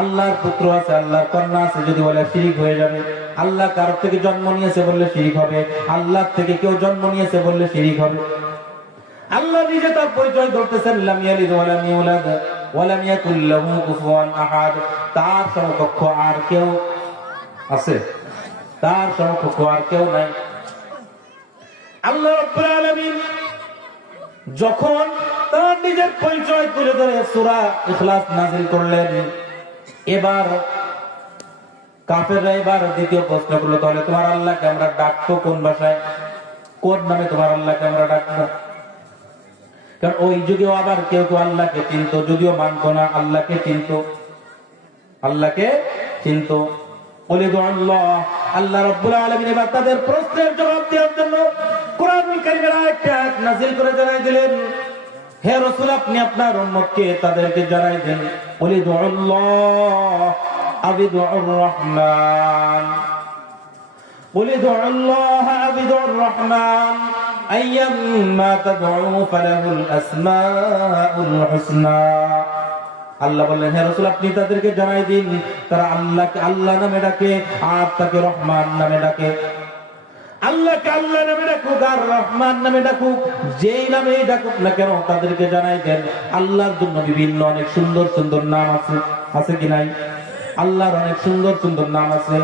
আল্লাহর পুত্র আছে, আল্লাহর কন্যা আছে যদি বলে শিরিক হয়ে যাবে। আল্লাহ কারোর থেকে জন্ম নিয়েছে বললে শিরিক হবে, আল্লাহ থেকে কেউ জন্ম নিয়েছে বললে শিরিক হবে। আল্লাহ নিজে তার পরিচয় ধরতেছেন লাম ইয়ালিদ ওয়া লাম ইউলাদ ওয়া লাম ইয়াকুল লাহু কুফুয়ান আহাদ, তার সমকক্ষ আর কেউ আছে? তার সমকক্ষ আর কেউ নাই। আল্লাহ রাব্বুল আলামিন যখন তার নিজের পরিচয় তুলে ধরে সূরা ইখলাস নাযিল করলেন, এবার কাফেররা এবার দ্বিতীয় প্রশ্ন করলো, তাহলে তোমার আল্লাহকে আমরা ডাকবো কোন ভাষায়, কোন নামে তোমার আল্লাহকে আমরা ডাকবো? কারণ ওই যুগেও আবার কেউ কেউ আল্লাহকে চিনত, যদিও মানতো না, আল্লাহকে চিনত, আল্লাহকে চিনত। আল্লাহ রাব্বুল আলামিন এবার তাদের প্রশ্নের জবাব দেওয়ার জন্য কোরআনুল কারীমের আয়াতটা নাযিল করে জানাই দিলেন, হে রাসূল আপনি আপনার উম্মতকে তাদেরকে জানাই দেন, উলিদুল্লাহ আবিদুর রহমান, উলিদুল্লাহ আবিদুর রহমান আইয়াম্মা তাদউ ফালাহুল আসমাউল হুসনা। আল্লাহ বললেন হে রাসূল আপনি তাদেরকে জানাই দিন তারা আল্লাহকে আল্লাহ নামে ডাকে আর তাকে রহমান নামে ডাকে। আল্লাহকে আল্লাহ নামে ডাকুক আর রহমান নামে ডাকুক, যেই নামে ডাকুক না কেন তাদেরকে জানাই দেন আল্লাহর জন্য বিভিন্ন অনেক সুন্দর সুন্দর নাম আছে, আছে কি নাই? আল্লাহর অনেক সুন্দর সুন্দর নাম আছে।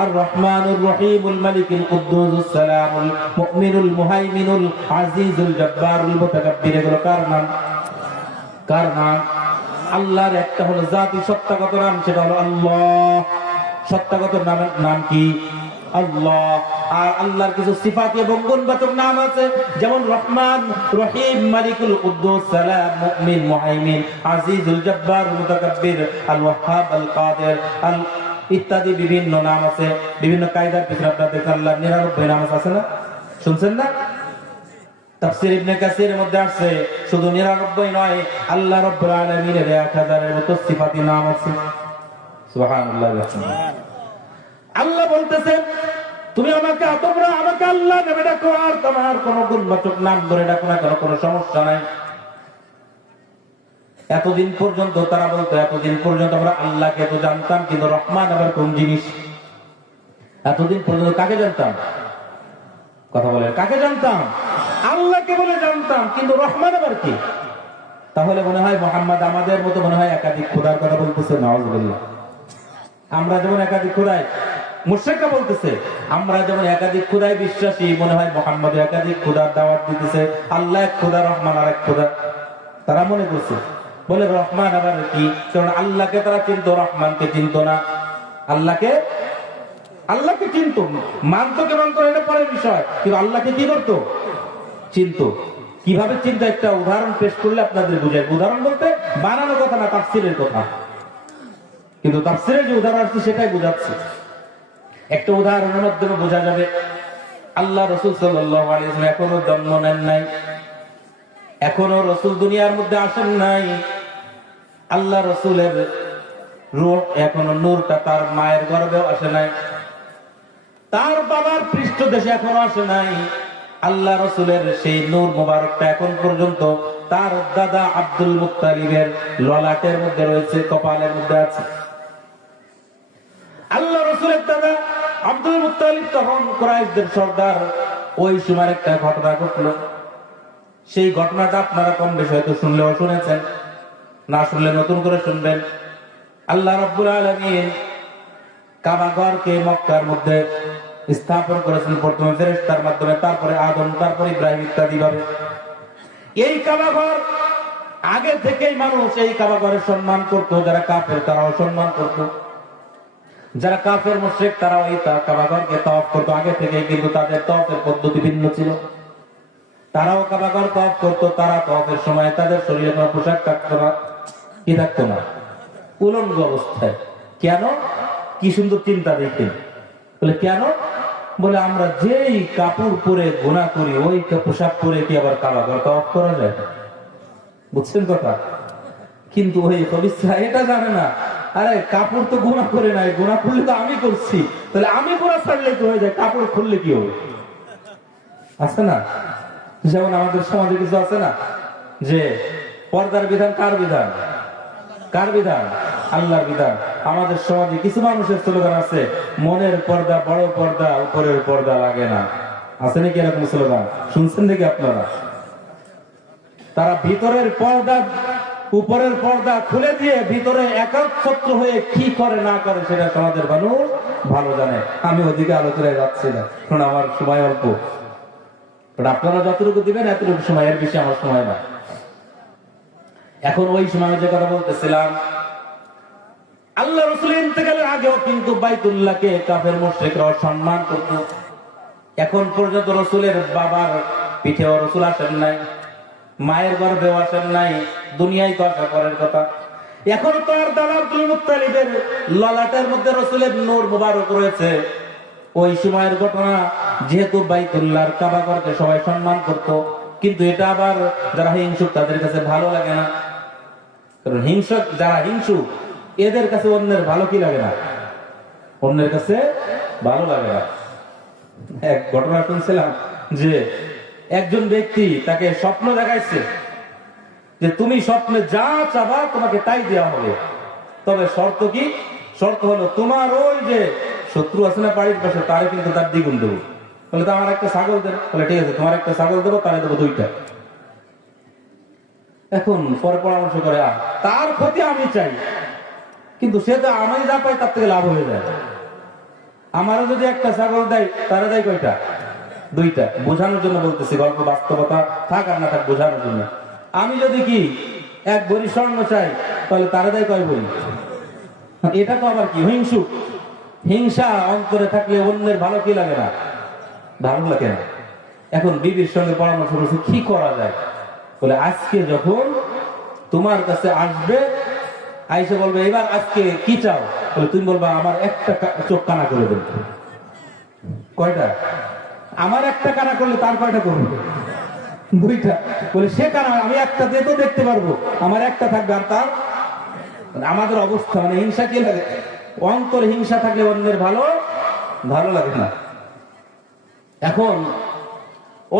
আর রহমানুর রহিমুল মালিকুল কুদ্দুসুস সালামুল মুমিনুল মুহাইমিনুল আজিজুল জব্বারুল মুতাকাব্বির, এগুলো কার নাম? কার নাম? আল্লাহর একটা হলো জাতি সত্তাগত নাম, সেটা হলো আল্লাহ। সত্তাগত নাম কি? আল্লাহ। আর আল্লাহর কিছু সিফাত এবং গুণবাচক নাম আছে, যেমন রহমান, রহিম, মালিকুল কুদ্দুস সালাম, মুমিন, মুহাইমিন, আজিজুল জব্বার, মুতাকাব্বির, আল ওয়াহ্হাব, আল কাদের, আল ইত্যাদি বিভিন্ন নাম আছে। বিভিন্ন কায়দার পিছনে আপনাদের আল্লাহর 99 নাম আছে না? শুনছেন না? তাফসীর ইবনে কাসিরের মধ্যে আছে শুধু 99 নয়, আল্লাহ রাব্বুল আলামিনের 1000 এর মতো সিফাতি নাম আছে। সুবহানাল্লাহ। আল্লাহ বলতেছেন তুমি আমাকে আল্লাহ নামে ডাকো আর তোমার কোন গুণবাচক নাম ধরে ডাকো না কেন, কোনো সমস্যা নাই। এতদিন পর্যন্ত তারা বলতো, এতদিন পর্যন্ত আমরা আল্লাহকে তো জানতাম, কিন্তু রহমান আবার কোন জিনিস? এতদিন পর্যন্ত কাকে জানতাম? কথা বলে কাকে জানতাম? আল্লাহকে বলে জানতাম, কিন্তু রহমান আবার কি? তাহলে মনে হয় মুহাম্মদ আমাদের মতো মনে হয় একাধিক খোদার কথা বলতেছে। নাউযুবিল্লাহ। আমরা যেমন একাধিক খোদায়, মুশরিকরা বলতেছে আমরা যেমন একাধিক খোদায় বিশ্বাসী, মনে হয় মুহাম্মদ একাধিক খোদার দাওয়াত দিতেছে। আল্লাহ এক খোদা, রহমান আর এক খোদা, তারা মনে করছে। বলে রহমান আবার কি? কারণ আল্লাহকে তারা চিনতো, রহমানকে চিনতো না। আল্লাহকে চিনতো, মানতো কে মানতো এটা পরের বিষয়, কিন্তু আল্লাহকে কি করতো? চিনতো। কিভাবে চিনতো? একটা উদাহরণ পেশ করলে আপনাদের বুঝায়। উদাহরণ বলতে বানানো কথা না, তাফসীরের কথা, কিন্তু তাফসীরের যে উদাহরণ আছে সেটাই বুঝাচ্ছে। একটা উদাহরণের মাধ্যমে বোঝা যাবে। আল্লাহ রাসূল সাল্লাল্লাহু আলাইহি ওয়াসাল্লাম এখনো জন্ম নেন নাই, এখনো রাসূল দুনিয়ার মধ্যে আসেন নাই। আল্লাহ রাসূলের রূহ এখনো নূরটা তার মায়ের গর্ভেও আসে নাই, তার বাবার পৃষ্ঠদেশে এখনো আসে নাই। আল্লাহ রাসূলের সেই নূর মোবারকটা এখন পর্যন্ত তার দাদা আব্দুল মুত্তালিবের ললাটের মধ্যে রয়েছে, কপালের মধ্যে আছে। আল্লাহ রাসূলের দাদা আব্দুল মুত্তালিব তখন কুরাইশদের সর্দার। ওই সময় একটা ঘটনা ঘটলো, সেই ঘটনাটা আপনারা কম বেশি হয়তো শুনলেও শুনেছেন, না শুনলে নতুন করে শুনবেন। আল্লাহ রাব্বুল আলামিন কাবা ঘরকে মক্কার মধ্যে স্থাপন করেছেন, প্রথমে ফেরেশতার মাধ্যমে, তারপরে আদম, তারপরে ইব্রাহিম ইত্যাদি ভাবে। এই কাবা ঘর আগে থেকেই মানুষ এই কাবা ঘরের সম্মান করত, যারা কাফের তারাও সম্মান করত, যারা কাফের মুশরিক তারাও এই কাবা ঘরকে তাওয়াফ করত আগে থেকে, কিন্তু তাদের তাওয়াফের পদ্ধতি ভিন্ন ছিল। তারাও কাবা ঘর তাওয়াফ করত, তারা তাওয়াফের সময় তাদের শরীরে কোনো পোশাক থাকতো না, কি থাকতো না, উলঙ্গ অবস্থায়। কেন? কি সুন্দর চিন্তা দেখেন। বলে কেন? বলে আমরা যেই কাপড় পরে গুনাহ করি ওই পোশাক পরে কি আবার কাবা ঘর তাওয়াফ করা যায়? বুঝছেন কথা? কিন্তু ওই কবিরা এটা জানে না, আরে কাপড় তো গুনাহ করে নাই, গুনাহ করলে তো আমি করছি, তাহলে আমি গুনাহ ছাড়লে কি হয়ে যায়, কাপড় খুললে কি হবে? আছে না? যেমন আমাদের সমাজে কিছু আছে না যে পর্দার বিধান কার বিধান? কার বিধান? আল্লাহর বিধান। আমাদের সমাজে কিছু মানুষের স্লোগান আছে, মনের পর্দা বড় পর্দা, উপরের পর্দা লাগে না। আছে নাকি এরকম স্লোগান? শুনছেন নাকি আপনারা? তারা ভিতরের পর্দা উপরের পর্দা খুলে দিয়ে ভিতরে একচ্ছত্র হয়ে কি করে না করে সেটা সমাজের মানুষ ভালো জানে। আমি ওদিকে আলোচনায় যাচ্ছি না, কারণ আমার সময় অল্প। আপনারা যতটুকু দিবেন এতটুকু সময়, এর বেশি আমার সময় না। এখন ওই সময় যে কথা বলতেছিলাম, আল্লাহ রাসূল ইন্তেকালের আগেও কিন্তু বাইতুল্লাহকে কাফের মুশরিকরা সম্মান করত। এখন পর্যন্ত রাসূলের বাবার পিঠেও রাসূল আসেন নাই, মায়ের গর্ভেও আসেন নাই, দুনিয়ায় তো আসা পরের কথা। এখন তো আর দাদা আব্দুল মুত্তালিবের ললাটের মধ্যে রাসূলের নূর মুবারক রয়েছে। ওই সময়ের ঘটনা, যেহেতু বাইতুল্লাহর কাবা ঘরকে সবাই সম্মান করত, কিন্তু এটা আবার যারা হিংসুক তাদের কাছে ভালো লাগে না। কারণ হিংসুক যারা হিংসুক এদের কাছে অন্যের ভালো কি লাগে না? অন্যের কাছে ভালো লাগে না। এক ঘটনা শুনছিলাম যে একজন ব্যক্তি তাকে স্বপ্ন দেখাইছে যে তুমি স্বপ্নে যা চাবা তোমাকে তাই দেওয়া হবে, তবে শর্ত কি? শর্ত হলো তোমার ওই যে শত্রু আছে না বাড়ির পাশে, তারে কিন্তু তার দ্বিগুণ দেবো। বলে তো আমার একটা ছাগল দেবো। বলে ঠিক আছে, তোমার একটা ছাগল দেবো, তারে দেবো 2টা। এখন পরে পরামর্শ করে তার ক্ষতি আমি চাই, কিন্তু সে তো আমি যা পাই তার থেকে লাভ হয়ে যায়। আমারও যদি একটা ছাগল দেয় তারা দেয় কয়টা? 2টা। বোঝানোর জন্য বলতেছি, গল্প বাস্তবতা থাক আর না থাক বোঝানোর জন্য। আমি যদি কি 1 ভরি স্বর্ণ চাই, তাহলে তারা দেয় কয় ভরি? এটা তো আবার কি হিংসুক। হিংসা অন্তরে থাকলে অন্যের ভালো কি লাগে না? ভালো লাগে না। এখন বিবির সঙ্গে পরামর্শ করছে কি করা যায়। বলে আজকে যখন তোমার কাছে আসবে, আইসে বলবে এবার আজকে কি চাও? বলে তুমি বলবা আমার একটা চোখ কানা করে দেবে। কয়টা? আমার একটা কানা করলে তার কয়টা করবে? 2টা। বলে সে কানা, আমি একটা দিয়ে তো দেখতে পারবো, আমার একটা থাকবে আর তার। আমাদের অবস্থা মানে হিংসা কি লাগে? অন্তর হিংসা থাকলে অন্যের ভালো ভালো লাগে না। এখন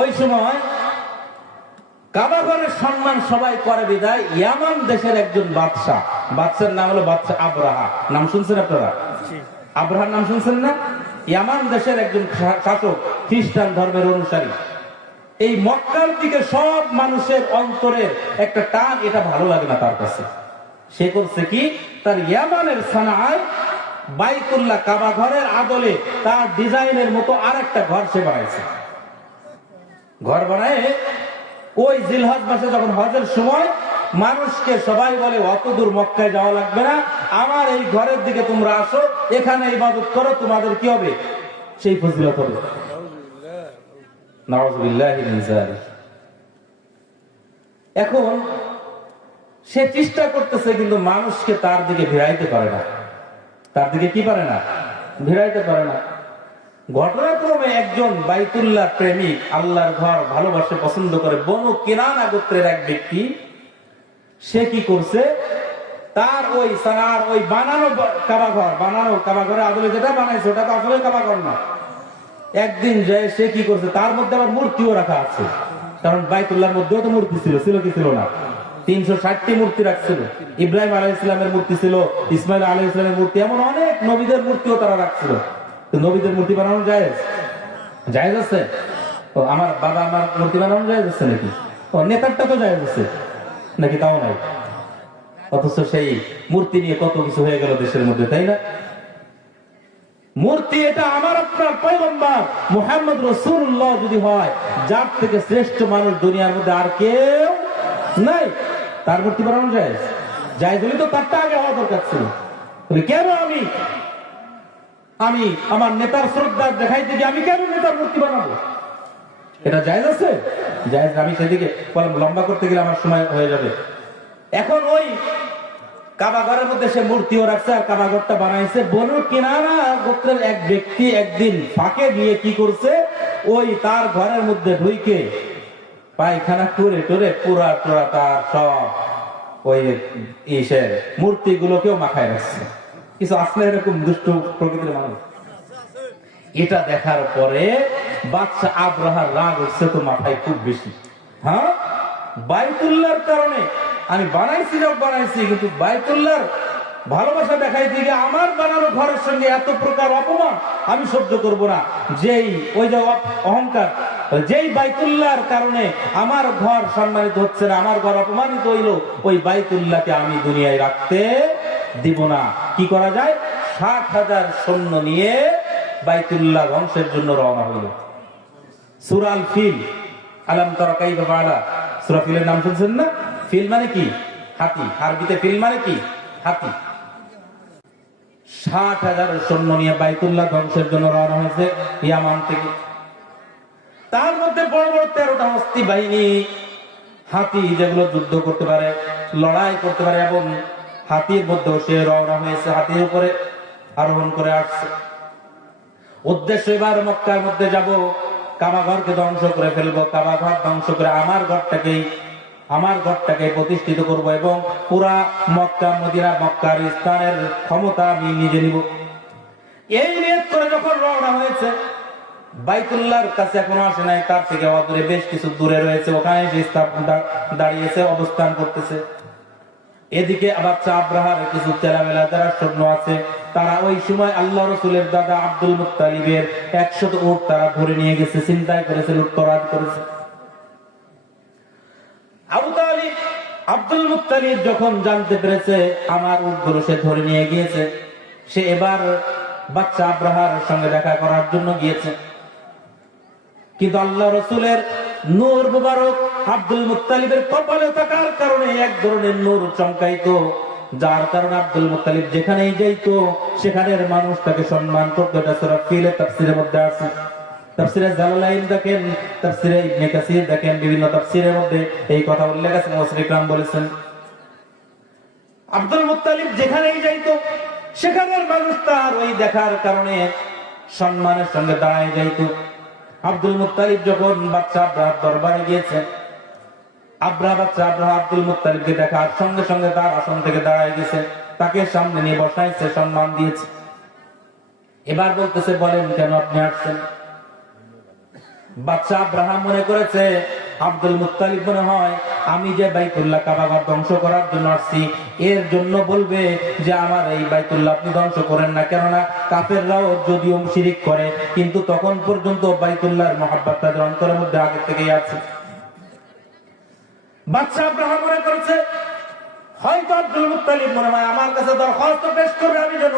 ওই সময় কাবা ঘরের সম্মান সবাই করে বিদায় ইয়ামান দেশের একজন বাদশাহ, বাদশার নাম হলো বাদশাহ আবরাহা। নাম শুনছেন আপনারা? আবরাহার নাম শুনছেন না? ইয়ামান দেশের একজন শাসক, খ্রিস্টান ধর্মের অনুসারী। এই মক্কার দিকে সব মানুষের অন্তরের একটা টান, এটা ভালো লাগে না তার কাছে। সে করছে কি, তার ইয়ামানের সানায় বাইতুল্লাহ কাবা ঘরের আদলে তার ডিজাইনের মতো আর একটা ঘর সে বানাইছে। ঘর বানায় ওই জিলহজ মাসে যখন হজের সময় মানুষকে সবাই বলে অত দূর মক্কায় যাওয়া লাগবে না, আমার এই ঘরের দিকে তোমরা আসো, এখানে ইবাদত করো, তোমাদের কি হবে? সেই ফজিলত হবে। নাউযুবিল্লাহি মিন যালিক। এখন সে চেষ্টা করতেছে, কিন্তু মানুষকে তার দিকে ভিড়াইতে পারে না। তার দিকে কি পারে না? ভিড়াইতে পারে না। ঘটনাক্রমে একজন বাইতুল্লাহ প্রেমিক, আল্লাহর ঘর ভালোবাসে, পছন্দ করে, বনু কিনানা গোত্রের এক ব্যক্তি, সে কি করছে, তার ওই সানার ওই বানানো কাবা ঘরে আদলে যেটা বানাইছে ওটা তো আসলে কাবা ঘর না। একদিন যে সে কি করছে, তার মধ্যে আবার মূর্তিও রাখা আছে, কারণ বাইতুল্লাহর মধ্যেও তো মূর্তি ছিল, ছিল কি ছিল না? 360টি মূর্তি রাখছিল। ইব্রাহিম আলাইহিস সালামের মূর্তি ছিল, ইসমাইল আলাইহিস সালামের মূর্তি, এমন অনেক নবীদের মূর্তিও তারা রাখছিল। তো নবীদের মূর্তি বানানো জায়েজ? জায়েজ আছে? তো আমার বাবা আমার মূর্তি বানানো জায়েজ আছে নাকি? ও নেতারটা তো জায়েজ আছে নাকি? তাও নাই। অথচ সেই মূর্তি নিয়ে কত কিছু হয়ে গেল দেশের মধ্যে, তাই না? মূর্তি এটা আমার আপনার পয়গম্বর মুহাম্মদ রাসূলুল্লাহ যদি হয়, যার থেকে শ্রেষ্ঠ মানুষ দুনিয়ার মধ্যে আর কেউ নাই, তার মূর্তি বানানো যায়? জায়েজ হলে তো তারটা আগে হওয়া দরকার ছিল। কেন আমি আমার নেতার শ্রদ্ধা দেখাইতে গিয়ে আমি কেন নেতার মূর্তি বানাবো? এটা জায়েজ আছে? জায়েজ। আমি সেদিকে লম্বা করতে গেলে আমার সময় হয়ে যাবে। এখন ওই কাবা ঘরের মধ্যে সে মূর্তিও রাখছে আর কাবা ঘরটা বানাইছে। বনু কিনানা গোত্রের এক ব্যক্তি একদিন ফাঁকে দিয়ে কি করছে, ওই তার ঘরের মধ্যে ঢুইকে পায়খানা করে টোরে পুরা টোরা তার সব ওই ইসের মূর্তিগুলোকেও মাখায় রাখছে। কিছু আসলে এরকম দুষ্ট প্রকৃতির মানুষ। এটা দেখার পরে বাদশা আব্রাহার রাগ হচ্ছে তো মাথায় খুব বেশি। হ্যাঁ, বাইতুল্লাহর কারণে আমি বানাইছি, কিন্তু বাইতুল্লাহর ভালোবাসা দেখাইতে গিয়ে আমার বানানো ঘরের সঙ্গে এত প্রকার অপমান আমি সহ্য করব না। যেই ওই যে অহংকার, যেই বাইতুল্লাহর কারণে আমার ঘর সম্মানিত হচ্ছে না, আমার ঘর অপমানিত হইল, ওই বাইতুল্লাহকে আমি দুনিয়ায় রাখতে দিব না। কি করা যায়? 60,000 সৈন্য নিয়ে বাইতুল্লাহ ধ্বংসের জন্য রওনা হইল। সূরা আল ফিল, আলাম তারা কাইফা ফাআলা, সূরা ফিলের নাম শুনছেন না? ফিল মানে কি? হাতি। আরবিতে ফিল মানে কি? হাতি। 60,000 সৈন্য নিয়ে বাইতুল্লাহ ধ্বংসের জন্য রওনা হয়েছে ইয়ামান থেকে। তার মধ্যে বড় বড় 13টা হস্তি বাহিনী, হাতি যেগুলো যুদ্ধ করতে পারে, লড়াই করতে পারে, এবং হাতির মধ্যে সে রওনা হয়েছে, হাতির উপরে আরোহণ করে আসছে। উদ্দেশ্য এবার মক্কার মধ্যে যাব, কাবা ঘরকে ধ্বংস করে ফেলবো, কাবা ঘর ধ্বংস করে আমার ঘরটাকে প্রতিষ্ঠিত করব এবং পুরা মক্কা মদিনা মক্কার স্থানের ক্ষমতা আমি নিজে নিব। এই নিয়ত করে যখন রওনা হয়েছে, বাইতুল্লাহর কাছে এখনো আসে নাই, তার থেকে অদূরে বেশ কিছু দূরে রয়েছে, ওখানে সে দাঁড়িয়েছে, অবস্থান করতেছে। এদিকে বাদশা আব্রাহার কিছু চেলামেলা যারা সৈন্য আছে, তারা ওই সময় আল্লাহ রাসূলের দাদা আব্দুল মুত্তালিবের 100 উট তারা ধরে নিয়ে গেছে, চিন্তাই করেছে, লুটতরাজ করেছে। আবু তালিব আব্দুল মুত্তালিব যখন জানতে পেরেছে আমার উটগুলো সে ধরে নিয়ে গিয়েছে, সে এবার বাদশা আব্রাহার সঙ্গে দেখা করার জন্য গিয়েছে। কিন্তু আল্লাহ রাসূলের নূর মুবারক আব্দুল মুত্তালিবের কপালে থাকার কারণে এক ধরনের নূর চমকাইতো, যার কারণে আব্দুল মুত্তালিব যেখানেই যাইতো সেখানের মানুষ তাকে সম্মান করতো। এটা সূরা ফিলের তাফসীরের মধ্যে আছে। তাফসীরে জালালাইন দেখেন, তাফসীরে ইবনে কাসির দেখেন, বিভিন্ন তাফসীরের মধ্যে এই কথা উল্লেখ আছে। মুফাসসির ইকরাম বলেছেন আব্দুল মুত্তালিব যেখানেই যাইতো সেখানের মানুষ তার ওই দেখার কারণে সম্মানের সঙ্গে দাঁড়ায় যাইতো। আব্দুল মুত্তালিব যখন বাদশা আব্রাহার দরবারে গিয়েছে, বাদশা আব্রাহা আব্দুল মুত্তালিবকে দেখার সঙ্গে সঙ্গে তার আসন থেকে দাঁড়ায় গেছে, তাকে সামনে নিয়ে বসাইছে, সম্মান দিয়েছে। এবার বলতেছে, বলেন কেন আপনি আসছেন? বাদশা আব্রাহা মনে করেছে আব্দুল মুত্তালিব মনে হয় আমি যে বাইতুল্লাহ কাবা ঘর ধ্বংস করার জন্য আসছি এর জন্য বলবে যে আমার এই বাইতুল্লাহ আপনি ধ্বংস করেন না, কেননা কাফেররাও যদিও শিরিক করে কিন্তু তখন পর্যন্ত বাইতুল্লাহর মহব্বত তাদের অন্তরের মধ্যে আগে থেকেই আছে। বাদশা আব্রাহা মনে করেছে হয়তো আব্দুল মুত্তালিব মনে হয় আমার কাছে দরখাস্ত পেশ করবে আমি যেন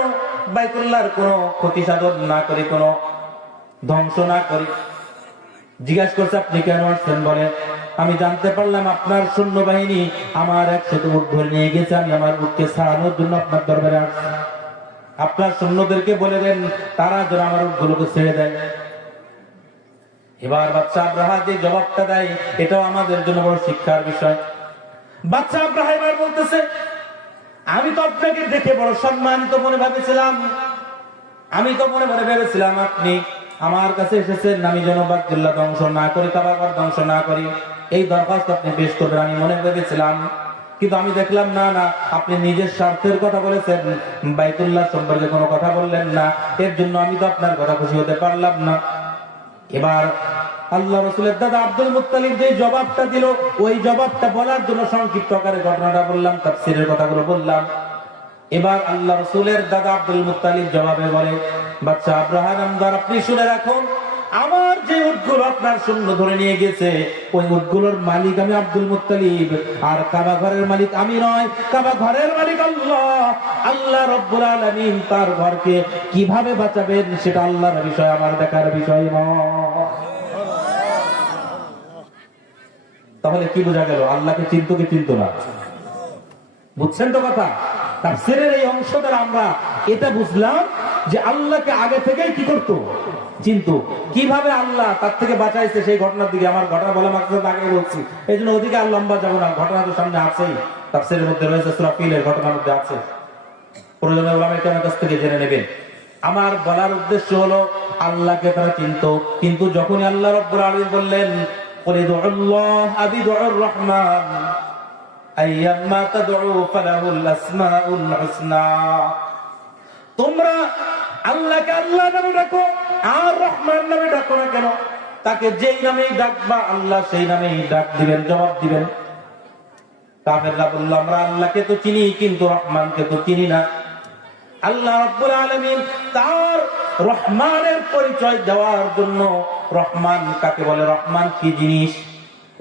বাইতুল্লাহর কোনো ক্ষতি সাধন না করি, কোনো ধ্বংস না করি। জিজ্ঞাসা করছে আপনি কেন আসছেন? বলে আমি জানতে পারলাম আপনার সৈন্যবাহিনী আমার 100 উট ধরে নিয়ে গেছে, আমি আমার উটকে ছাড়ানোর জন্য আপনার দরবারে আসছি। আপনার সৈন্যদেরকে বলে দেন তারা যেন আমার উটগুলোকে ছেড়ে দেয়। এবার বাদশা আব্রাহা যে জবাবটা দেয় এটাও আমাদের জন্য বড় শিক্ষার বিষয়। বাদশা আব্রাহা এবার বলতেছে আমি তো আপনাকে দেখে বড় সম্মানিত মনে ভেবেছিলাম, আপনি আমার কাছে এসেছেন আমি যেন বাইতুল্লাহ ধ্বংস না করি, কাবা ঘর ধ্বংস না করি, এই দরখাস্ত আপনি পেশ করবেন আমি মনে ভেবেছিলাম। কিন্তু আমি দেখলাম না আপনি নিজের স্বার্থের কথা বলেছেন, বাইতুল্লাহ সম্পর্কে কোনো কথা বললেন না, এর জন্য আমি তো আপনার কথা খুশি হতে পারলাম না। এবার আল্লাহ রাসূলের দাদা আব্দুল মুত্তালিব যে জবাবটা দিল ওই জবাবটা বলার জন্য সংক্ষিপ্ত আকারে ঘটনাটা বললাম, তাফসীরের কথাগুলো বললাম। এবার আল্লাহ রাসূলের দাদা আব্দুল মুত্তালিব জবাবে বলে বাদশা আব্রাহা নামদার আপনি শুনে রাখুন, আমার যে উটগুলো আপনার সৈন্য ধরে নিয়ে গেছে ওই উটগুলোর মালিক আমি আব্দুল মুত্তালিব, আর কাবা ঘরের মালিক আমি নয়, কাবা ঘরের মালিক আল্লাহ রব্বুল আলামিন। তার ঘরকে কিভাবে বাঁচাবেন সেটা আল্লাহর বিষয়, আমার দেখার বিষয় নয়। তাহলে কি বোঝা গেল? আল্লাহকে চিনতো কি চিনতো না? বুঝছেন তো কথা? তাফসীরের এই অংশ দ্বারা আমরা এটা বুঝলাম যে আল্লাহকে আগে থেকেই কি করতো, চিনতো। কিভাবে আল্লাহ তার থেকে বাঁচাইছে সেই ঘটনার দিকে, আমার ঘটনা বলা মাত্র আগে বলছি, এই জন্য ওদিকে আর লম্বা যাবো না, ঘটনা তো সামনে আছেই, তাফসীরের মধ্যে রয়েছে, সূরা ফিলের ঘটনার মধ্যে আছে, প্রয়োজনে উলামায়ে কেরামের কাছ থেকে জেনে নেবেন। আমার বলার উদ্দেশ্য হলো আল্লাহকে তারা চিনতো, কিন্তু যখনই আল্লাহ রাব্বুল আলামিন বললেন কুল উদুল্লাহ আবিদুর রহমান আইয়াম্মা তাদউ ফালাহুল আসমাউল হুসনা, তোমরা আল্লাহকে আল্লাহ নামে ডাকো আর রহমান নামে ডাকো না কেন? তাকে যেই নামেই ডাকবা আল্লাহ সেই নামেই ডাক দিবেন, জবাব দিবেন। কাফেররা বলল আমরা আল্লাহকে তো চিনি কিন্তু রহমানকে তো চিনি না। আল্লাহ রাব্বুল আলামিন তার রহমানের পরিচয় দেওয়ার জন্য, রহমান কাকে বলে, রহমান কি জিনিস,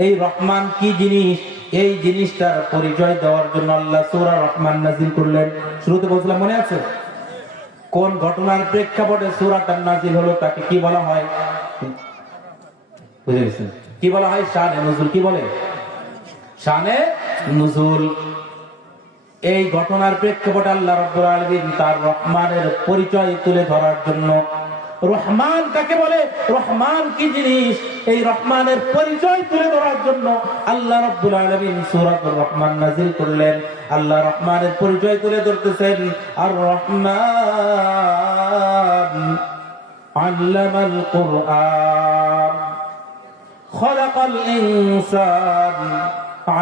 এই রহমান কি জিনিস, এই জিনিসটার পরিচয় দেওয়ার জন্য আল্লাহ সূরা রহমান নাযিল করলেন। শুরুতে বলছিলাম মনে আছে কোন ঘটনার প্রেক্ষাপটে সূরাটা নাযিল হলো, তাকে কি বলা হয়? বুঝে গেছেন কি বলা হয়? শানে নুজুল। কি বলে? শানে নুজুল। এই ঘটনার প্রেক্ষাপটে আল্লাহ রাব্বুল আলামিন তার রহমানের পরিচয় তুলে ধরার জন্য, রহমান কাকে বলে, রহমান কি জিনিস, এই রহমানের পরিচয় তুলে ধরার জন্য আল্লাহ রাব্বুল আলামিন সূরাতুর রহমান নাযিল করলেন। আল্লাহ রহমানের পরিচয় তুলে ধরতেছেন, আর রহমান আল্লামাল কুরআন খালাকাল ইনসান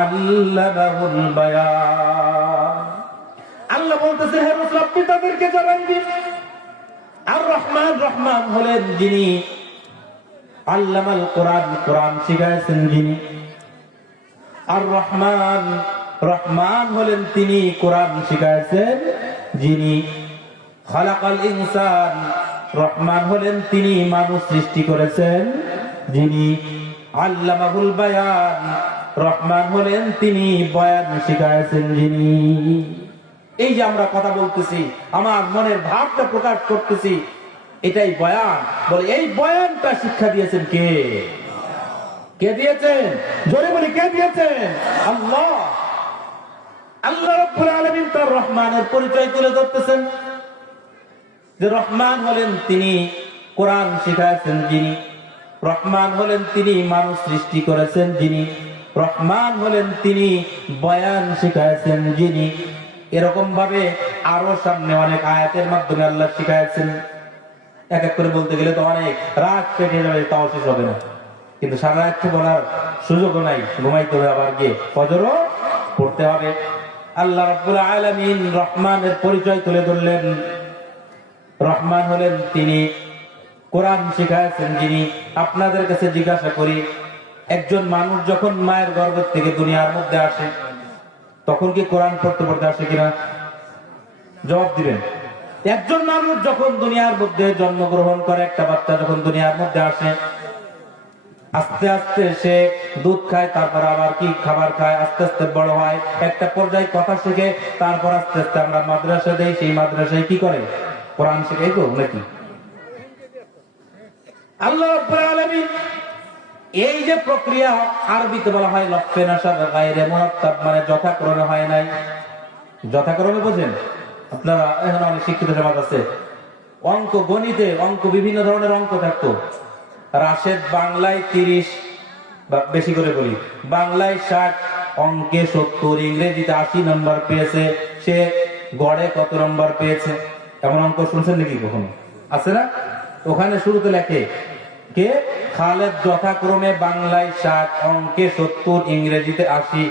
আল্লামাহুল বায়ান। আল্লাহ বলতেছেন হে রাসূল আপনি তাদেরকে জানান দিন, আর রহমান, রহমান হলেন যিনি আল্লামাল কোরআন, কোরআন শিখাইছেন যিনি। আর রহমান, রহমান হলেন তিনি কোরআন শিখাইছেন যিনি। খালাকাল ইনসান, রহমান হলেন তিনি মানুষ সৃষ্টি করেছেন যিনি। আল্লামাহুল বায়ান, রহমান হলেন তিনি বয়ান শিখাইছেন যিনি। এই যে আমরা কথা বলতেছি, আমার মনের ভাবটা প্রকাশ করতেছি, এটাই বয়ান। বলে এই বয়ানটা শিক্ষা দিয়েছেন কে? কে দিয়েছেন? জোরে বলি কে দিয়েছেন? আল্লাহ। আল্লাহ রাব্বুল আলামিন তার রহমানের পরিচয় তুলে ধরতেছেন যে রহমান হলেন তিনি কোরআন শিখাইছেন যিনি। রহমান হলেন তিনি মানুষ সৃষ্টি করেছেন যিনি। রহমান হলেন তিনি বয়ান শিখাইছেন যিনি। এরকম ভাবে আরো সামনে অনেক আয়াতের মাধ্যমে আল্লাহ শিখাইছেন। এক এক করে বলতে গেলে তো অনেক রাত কেটে যাবে, তাও শেষ হবে না, কিন্তু সারা রাত বলার সুযোগও নাই, ঘুমাইতে হবে, আবার গিয়ে ফজরও পড়তে হবে। আল্লাহ রাব্বুল আলামিন রহমানের পরিচয় তুলে ধরলেন। রহমান হলেন তিনি কোরআন শিখাইছেন যিনি। আপনাদের কাছে জিজ্ঞাসা করি, একজন মানুষ যখন মায়ের গর্ভ থেকে দুনিয়ার মধ্যে আসে তখন কি কোরআন পড়তে পড়তে আসে কিনা? জবাব দিবেন। একজন মানুষ যখন দুনিয়ার মধ্যে জন্মগ্রহণ করে, একটা বাচ্চা যখন দুনিয়ার মধ্যে আসে, আস্তে আস্তে সে দুধ খায়, তারপর আবার কি খাবার খায়, আস্তে আস্তে বড় হয়, একটা পর্যায়ে কথা শিখে, তারপর আস্তে আস্তে আমরা মাদ্রাসা দেই, সেই মাদ্রাসায় কি করে কোরআন শিখাই তো নাকি? আল্লাহ রাব্বুল আলামিন এই যে প্রক্রিয়া, আরবিতে বলা হয় লফে নাসাব গায়রে মুরাত্তাব, মানে যথাক্রমে হয় নাই। যথাক্রমে বোঝেন আপনারা? এখন অনেক শিক্ষিত সমাজ আছে, অঙ্ক গণিতে অঙ্ক বিভিন্ন ধরনের অঙ্ক থাকতো। রাশেদ বাংলায় 30, বা বেশি করে বলি বাংলায় 60, অঙ্কে 70, ইংরেজিতে 80 নম্বর পেয়েছে। সে গড়ে কত নম্বর পেয়েছে? এমন অঙ্ক শুনছেন নাকি কখনো? আছে না? ওখানে শুরুতে লেখে কে খালেদ যথাক্রমে বাংলায় 60, অঙ্কে 70, ইংরেজিতে 80।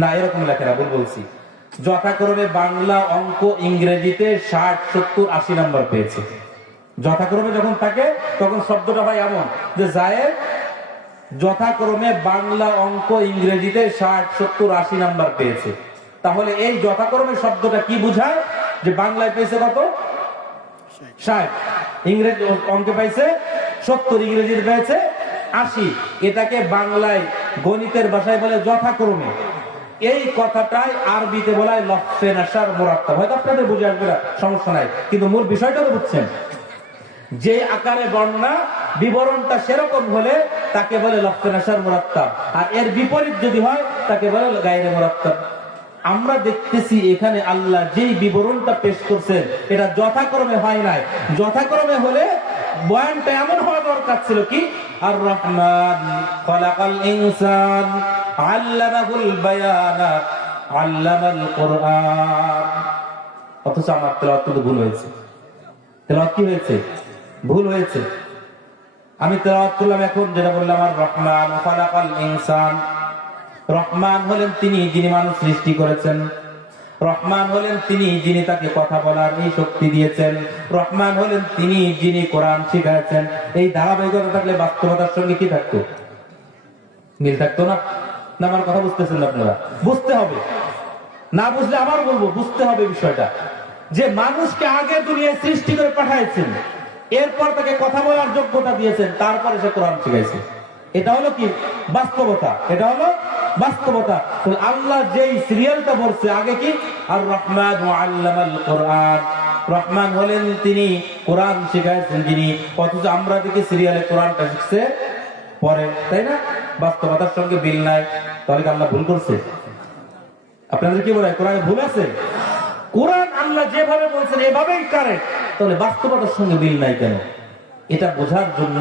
না, এরকম লেখে না, ভুল বলছি। যথাক্রমে বাংলা, অঙ্ক, ইংরেজিতে 60, 70, 80 নম্বর পেয়েছে। যথাক্রমে যখন থাকে তখন শব্দটা হয় এমন যে জায়েদ যথাক্রমে বাংলা, অঙ্ক, ইংরেজিতে 60, 70, 80 নম্বর পেয়েছে। তাহলে এই যথাক্রমে শব্দটা কি বোঝায়? যে বাংলায় পেয়েছে কত? 60, ইংরেজি অঙ্কে পাইছে 70, ইংরেজিতে পেয়েছে 80। এটাকে বাংলায় গণিতের ভাষায় বলে যথাক্রমে। এই কথাটাই আরবিতে বলা হয় লফে নাসার মুরাত্তাব। হয়তো আপনাদের বুঝে আসবে না, সমস্যা নাই, কিন্তু মূল বিষয়টা তো বুঝছেন। যে আকারে বর্ণনা, বিবরণটা সেরকম হলে তাকে বলে লফে নাসার মুরাত্তাব, আর এর বিপরীত যদি হয় তাকে বলে গায়রে মুরাত্তাব। আমরা দেখতেছি এখানে আল্লাহ যেই বিবরণটা পেশ করছেন এটা যথাক্রমে হয় নাই। যথাক্রমে হলে বয়ানটা এমন হওয়া দরকার ছিল কি, আর রহমান খলাকাল ইনসান আল্লামাহুল বায়ানা আল্লামাল কোরআন। অথচ আমার তেলাওয়াত তো ভুল হয়েছে। তেলাওয়াত কি হয়েছে? ভুল হয়েছে। আমি তেলাওয়াত করলাম এখন যেটা বললাম, আর রহমান খলাকাল ইনসান। রহমান হলেন তিনি যিনি মানুষ সৃষ্টি করেছেন। রহমান হলেন তিনি যিনি তাকে কথা বলার এই শক্তি দিয়েছেন। রহমান হলেন তিনি যিনি কোরআন শিখাচ্ছেন। এই ধারাবাহিকতা থাকলে বাস্তবতার সঙ্গে কি থাকতো? মিল থাকতো না? না আমার কথা বুঝতেছেন না আপনারা? বুঝতে হবে, না বুঝলে আবার বলবো, বুঝতে হবে বিষয়টা যে মানুষকে আগে দুনিয়ায় সৃষ্টি করে পাঠাইছেন, এরপর তাকে কথা বলার যোগ্যতা দিয়েছেন, তারপরে সে কোরআন শিখাইছে। এটা হলো কি বাস্তবতা, এটা হলো বাস্তবতা। আল্লাহ যেই সিরিয়ালটা বলছে আগে কি, আর রহমান আল্লামাল কোরআন। রহমান হলেন তিনি কোরআন শিখাইছেন যিনি, অথচ আমরা দেখি সিরিয়ালে কোরআনটা শিখছে পরে, তাই না? বাস্তবতার সঙ্গে মিল নাই। তাহলে আল্লাহ ভুল করছে? আপনাদের কি বলে কোরআনে ভুল আছে? কোরআন আল্লাহ যেভাবে বলছেন এভাবেই কারেক্ট, তাহলে বাস্তবতার সঙ্গে মিল নাই কেন? এটা বোঝার জন্য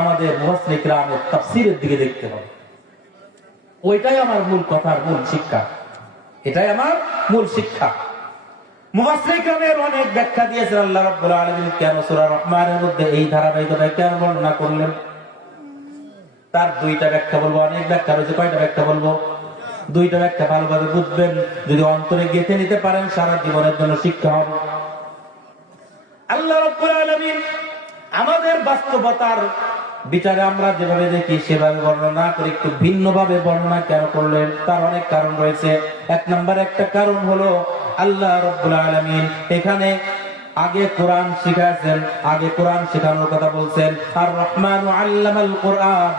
আমাদের মুফাসসির কিরামের তাফসীরের দিকে দেখতে হবে। ওইটাই আমার মূল কথার মূল শিক্ষা, এটাই আমার মূল শিক্ষা। মুফাসসির কিরামের অনেক ব্যাখ্যা দিয়েছেন আল্লাহ রাব্বুল আলামিন কেন সূরা রহমানের মধ্যে এই ধারাবাহিকতা কেন বর্ণনা করলেন। তার দুইটা ব্যাখ্যা বলবো। অনেক ব্যাখ্যা রয়েছে, কয়টা ব্যাখ্যা বলবো? দুইটা ব্যাখ্যা ভালোভাবে বুঝবেন, যদি অন্তরে গেঁথে নিতে পারেন সারা জীবনের জন্য শিক্ষা হবে। আল্লাহ রাব্বুল আলামিন আমাদের বাস্তবতার বিচারে আমরা যেভাবে দেখি সেভাবে বর্ণনা করে একটু ভিন্নভাবে বর্ণনা কেন করলেন? তার অনেক কারণ রয়েছে। এক নম্বর একটা কারণ হলো আল্লাহ রাব্বুল আলামিন এখানে আগে কোরআন শিখাচ্ছেন, আগে কোরআন শেখানোর কথা বলছেন। আর রহমান আল্লামাল কোরআন,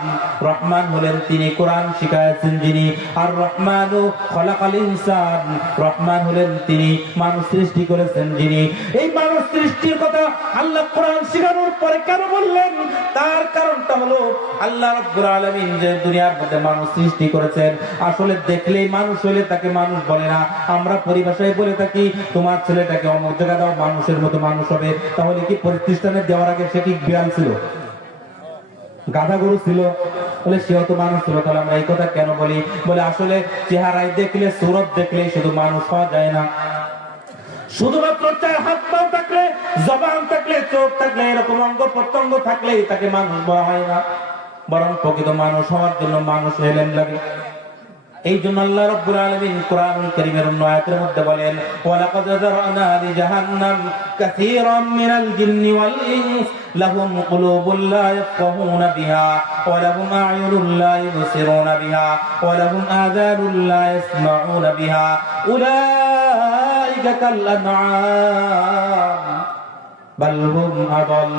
রহমান হলেন তিনি কোরআন শিখাচ্ছেন যিনি। আর রহমান খলাকাল ইনসান, রহমান হলেন তিনি মানুষ সৃষ্টি করেছেন যিনি। এই মানুষ সৃষ্টির কথা আল্লাহ কোরআন শেখানোর পরে কেন বললেন? তার কারণটা হলো আল্লাহ রাব্বুল আলামিন যে দুনিয়ার মধ্যে মানুষ সৃষ্টি করেছেন, আসলে দেখলেই মানুষ হলে তাকে মানুষ বলে না। আমরা পরিভাষায় বলে থাকি তোমার ছেলেটাকে অমুক জায়গা দাও, মানুষের মতো মানুষ হবে। তাহলে কি প্রতিষ্ঠানে দেওয়ার আগে সে কি বিড়াল ছিল, গাধা গরু ছিল? বলে সেও তো মানুষ ছিল। তাহলে আমরা এই কথা কেন বলি? বলে আসলে চেহারায় দেখলে, সুরত দেখলে শুধু মানুষ হওয়া যায় না। শুধুমাত্র হাত পাও থাকলে, জবান থাকলে, চোখ থাকলে, এরকম অঙ্গ প্রত্যঙ্গ থাকলেই তাকে মানুষ বলা হয় না, বরং প্রকৃত মানুষ হওয়ার জন্য মানুষ এলেম লাগে। এই জন্য আল্লাহ রাব্বুল আলামিন কোরআনুল কারীমের অন্য আয়াতের মধ্যে বলেন, ওয়ালাকাদ যারানা লিজাহান্নাম কাসীরাম মিনাল জিন্নি ওয়াল ইনস লাহুম কুলুবুন লা ইয়াফকাহুনা বিহা ওয়া লাহুম আ'য়ুনুন লা ইবসিরুনা বিহা ওয়া লাহুম আযানুন লা ইয়াসমাউনা বিহা উলাইকা কাল আনআম বাল হুম আদাল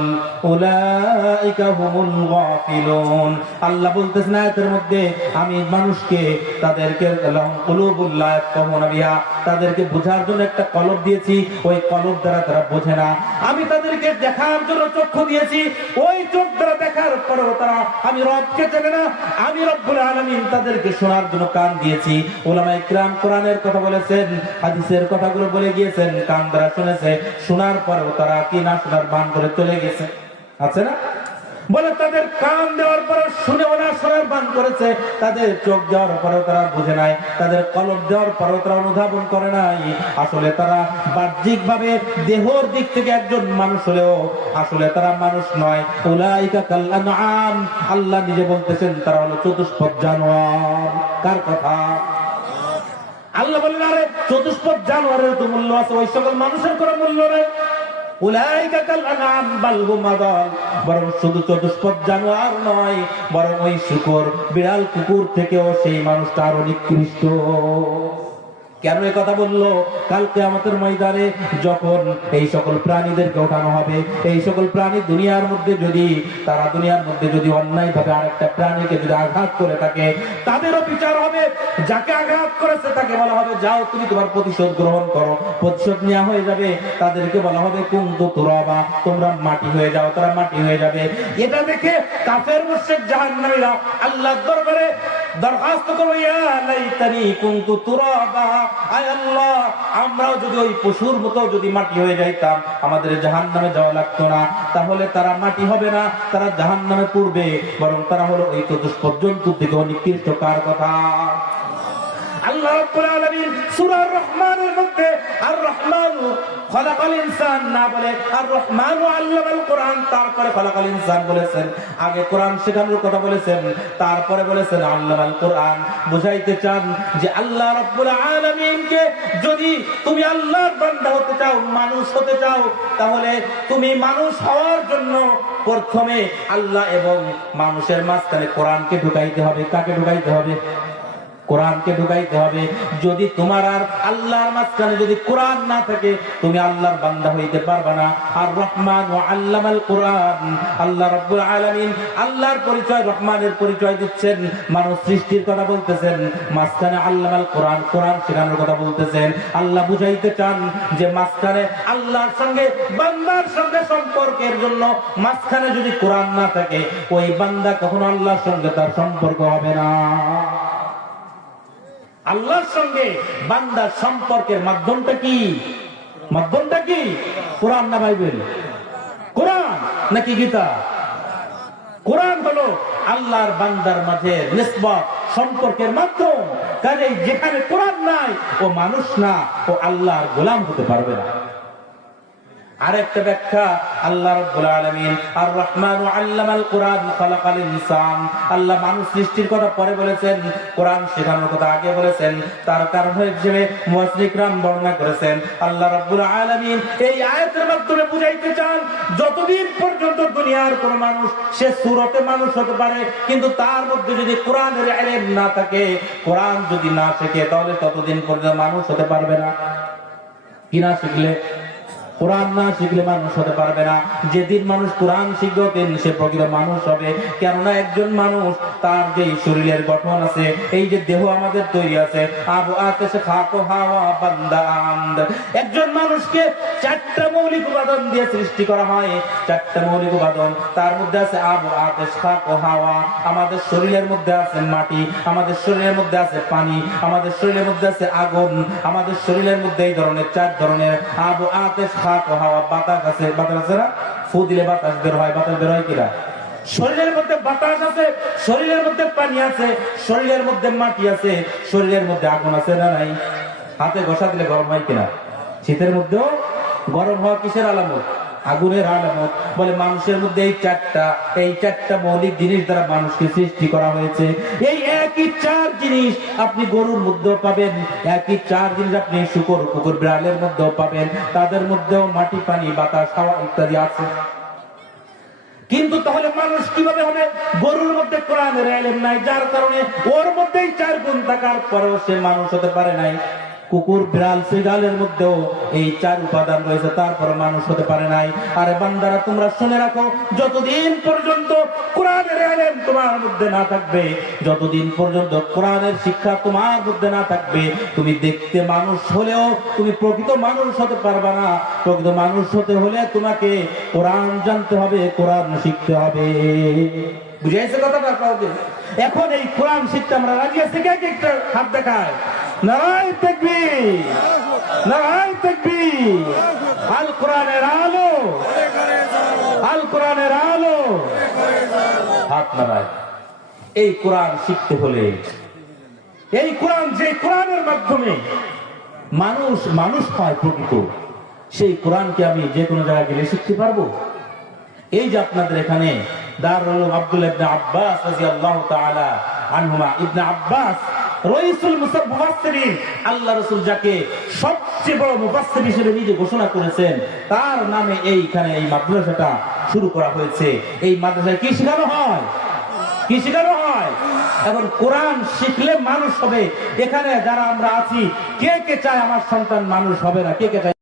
উলাইকা হুমুল গাফিলুন। আল্লাহ বলতেছেন আয়াতের মধ্যে, আমি মানুষকে তাদেরকে লাহুম কুলুবুল লা ইয়াফকাহুনা বিহা, তাদেরকে বোঝার জন্য একটা কলব দিয়েছি, ওই কলব দ্বারা তারা বোঝে না। আমি তাদেরকে দেখার জন্য চক্ষু দিয়েছি, ওই চোখ দ্বারা দেখার পরেও তারা আমি রবকে চেনে না। আমি রব্বুল আলামিন তাদেরকে শোনার জন্য কান দিয়েছি। উলামায়ে কিরাম কোরআনের কথা বলেছেন, হাদিসের কথাগুলো বলে গিয়েছেন, কান দ্বারা শুনেছে, শোনার পরেও তারা কি না শোনার ভান করে চলে গেছে, আছে না? বলে তাদের কান দেওয়ার পরে শুনেও না, শোনার ভান করেছে। তাদের চোখ দেওয়ার পরেও তারা বুঝে নাই, তাদের কলব দেওয়ার পরেও তারা অনুধাবন করে নাই। আসলে তারা বাহ্যিক ভাবে দেহর দিক থেকে একজন মানুষ হলেও আসলে তারা মানুষ নয়। উলাইকা কাল আনআম, আল্লাহ নিজে বলতেছেন তারা হলো চতুষ্পদ জানোয়ার। কার কথা? আল্লাহ বলেন, আরে চতুষ্পদ জানোয়ারের তো মূল্য আছে, ওই সকল মানুষের কোনো মূল্য নেই। উলাইকা কাল আনআম বাল হুম আদাল, বরং শুধু চতুষ্পদ জানোয়ার নয়, বরং ওই শূকর, বিড়াল, কুকুর থেকেও সেই মানুষটা আরো নিকৃষ্ট। কেন এই কথা বললো? কাল কিয়ামতের ময়দানে যখন এই সকল প্রাণীদেরকে ওঠানো হবে, এই সকল প্রাণী দুনিয়ার মধ্যে যদি অন্যায় ভাবে আরেকটা প্রাণীকে যদি আঘাত করে থাকে, তাদেরও বিচার হবে। যাকে আঘাত করেছে তাকে বলা হবে যাও তুমি তোমার প্রতিশোধ গ্রহণ করো, প্রতিশোধ নেওয়া হয়ে যাবে। তাদেরকে বলা হবে কুনতু তুরাবা, তোমরা মাটি হয়ে যাও, তারা মাটি হয়ে যাবে। এটা দেখে কাফের মুশরিক জাহান্নামীরা আল্লাহর দরবারে দরখাস্ত করবো, ইয়া লাইতানি কুনতু তুরাবা, আয় আল্লাহ আমরাও যদি ওই পশুর মতো যদি মাটি হয়ে যাইতাম, আমাদের জাহান্নামে যাওয়া লাগতো না। তাহলে তারা মাটি হবে না, তারা জাহান্নামে পড়বে, বরং তারা হলো এই চতুষ্পদ জন্তুর দিকে নিকৃষ্ট। কার কথা? আল্লাহ রাব্বুল আলামিন সূরা আর-রহমানের মধ্যে আর রহমানু খলাকাল ইনসান না বলে আর রহমানু আল্লামাল কোরআন, তারপরে খলাকাল ইনসান বলেছেন। আগে কোরআন শেখানোর কথা বলেছেন, তারপরে বলেছেন আল্লামাল কোরআন। বুঝাইতে চান যে আল্লাহ রাব্বুল আলামিনকে যদি তুমি আল্লাহর বান্দা হতে চাও, মানুষ হতে চাও, তাহলে তুমি মানুষ হওয়ার জন্য প্রথমে আল্লাহ এবং মানুষের মাঝখানে কোরআনকে ঢুকাইতে হবে। কাকে ঢুকাইতে হবে? কোরআনকে ঢুকাইতে হবে। যদি তোমার আর আল্লাহর মাঝখানে যদি কোরআন না থাকে, তুমি আল্লাহর বান্দা হইতে পারবে না। আর রহমান ওয়া আল্লামাল কোরআন, আল্লাহ রাব্বুল আলামিন আল্লাহর পরিচয়, রহমানের পরিচয় দিচ্ছেন, মানুষ সৃষ্টির কথা বলতেছেন, মাঝখানে আল্লামাল কোরআন, কোরআন শেখানোর কথা বলতেছেন। আল্লাহ বুঝাইতে চান যে মাঝখানে আল্লাহর সঙ্গে বান্দার সঙ্গে সম্পর্কের জন্য মাঝখানে যদি কোরআন না থাকে, ওই বান্দা কখনো আল্লাহর সঙ্গে তার সম্পর্ক হবে না। আল্লাহর সঙ্গে বান্দার সম্পর্কের মাধ্যমটা কি? মাধ্যমটা কি? কোরআন না বাইবেল? কোরআন নাকি গীতা? কোরআন হলো আল্লাহর বান্দার মাঝে নিসবত, সম্পর্কের মাধ্যম। কাজেই যেখানে কোরআন নাই, ও মানুষ না, ও আল্লাহর গোলাম হতে পারবে না। আরেকটা ব্যাখ্যা, আল্লাহ রাব্বুল আলামিন আর রহমান আল্লামাল কোরআন খালাকাল ইনসান, আল্লাহ মানুষ সৃষ্টির কথা পরে বলেছেন, কোরআন শেখানোর কথা আগে বলেছেন। তার কারণ হিসেবে মুফাসসির کرام বর্ণনা করেছেন, আল্লাহ রাব্বুল আলামিন এই আয়াতের মাধ্যমে বুঝাইতে চান, যতদিন পর্যন্ত দুনিয়ার কোন মানুষ সে সূরতে মানুষ হতে পারে, কিন্তু তার মধ্যে যদি কোরআনের ইলম না থাকে, কোরআন যদি না শেখে, তাহলে ততদিন পর্যন্ত মানুষ হতে পারবে না। কি না শিখলে? কোরআন না শিখলে মানুষ হতে পারবে না। যেদিন মানুষ কোরআন শিখবে, দিন সে প্রকৃত মানুষ হবে। কেননা একজন মানুষ, তার যে শরীরের গঠন আছে, এই যে দেহ আমাদের তৈরি আছে, আবু আকাশে খাকো হাওয়া বান্দা আমদ, একজন মানুষকে 4টা মৌলিক উপাদান দিয়ে সৃষ্টি করা হয়। 4টা মৌলিক উপাদান, তার মধ্যে আছে আবু আকাশ খাকো হাওয়া, আমাদের শরীরের মধ্যে আছে মাটি, আমাদের শরীরের মধ্যে আছে পানি, আমাদের শরীরের মধ্যে আছে আগুন, আমাদের শরীরের মধ্যে এই ধরনের 4 ধরনের আবু আকাশ হাওয়া, বাতাস আছে, বাতাস আছে না? ফু দিলে বাতাস বের হয়, বাতাস বের হয় কিনা? শরীরের মধ্যে বাতাস আছে, শরীরের মধ্যে পানি আছে, শরীরের মধ্যে মাটি আছে, শরীরের মধ্যে আগুন আছে না নাই? হাতে ঘষা দিলে গরম হয় কিনা? শীতের মধ্যেও গরম হওয়া কিসের আলামত? আগুনের আলামত। বলে মানুষের মধ্যে এই 4টা মৌলিক জিনিস দ্বারা মানুষকে সৃষ্টি করা হয়েছে। এই একই 4 জিনিস আপনি গরুর মধ্যেও পাবেন, একই 4 জিনিস আপনি শুকর, কুকুর, বিড়ালের মধ্যেও পাবেন। তাদের মধ্যেও মাটি, পানি, বাতাস, হাওয়া ইত্যাদি আছে। কিন্তু তাহলে মানুষ কিভাবে হবে? গরুর মধ্যে কোরআনের ইলম নাই, যার কারণে ওর মধ্যেই 4 গুণ থাকার পরেও সে মানুষ হতে পারে নাই। কুকুর, বিড়াল, শ্রীগালের মধ্যেও এই 4 উপাদান রয়েছে, তারপর মানুষ হতে পারে নাই। আরে বান্দারা, তোমরা শুনে রাখো, যতদিন পর্যন্ত কোরআনের ইলম তোমার মধ্যে না থাকবে, যতদিন পর্যন্ত কোরআনের শিক্ষা তোমার মধ্যে না থাকবে, তুমি দেখতে মানুষ হলেও তুমি প্রকৃত মানুষ হতে পারবে না। প্রকৃত মানুষ হতে হলে তোমাকে কোরআন জানতে হবে, কোরআন শিখতে হবে। বুঝাইছে কথাটা? এখন এই কোরআন শিখতে আমরা রাজি আছি? কে কে একটা হাত দেখায়? নারায়ে তাকবীর, নারায়ে তাকবীর। আল কোরআনের আলো, আল কোরআনের আলো, হাত নারায়। এই কোরআন শিখতে হলে, এই কোরআন, যে কোরআনের মাধ্যমে মানুষ মানুষ হয় প্রকৃত, সেই কোরআনকে আমি যে কোনো জায়গায় গেলে শিখতে পারবো? এই যে আপনাদের এখানে দারুল উলুম আব্দুল্লাহ ইবনে আব্বাস রাদিয়াল্লাহু তাআলা আনহুমা, ইবনে আব্বাস রাইসুল মুফাসসিরিন, আল্লাহ রাসূল যাকে সবচেয়ে বড় মুফাসসির হিসেবে নিজে ঘোষণা করেছেন, তার নামে এইখানে এই মাদ্রাসাটা শুরু করা হয়েছে। এই মাদ্রাসায় কি শেখানো হয়? কি শেখানো হয়? এখন কোরআন শিখলে মানুষ হবে। এখানে যারা আমরা আছি, কে কে চায় আমার সন্তান মানুষ হবে না? কে কে চায়?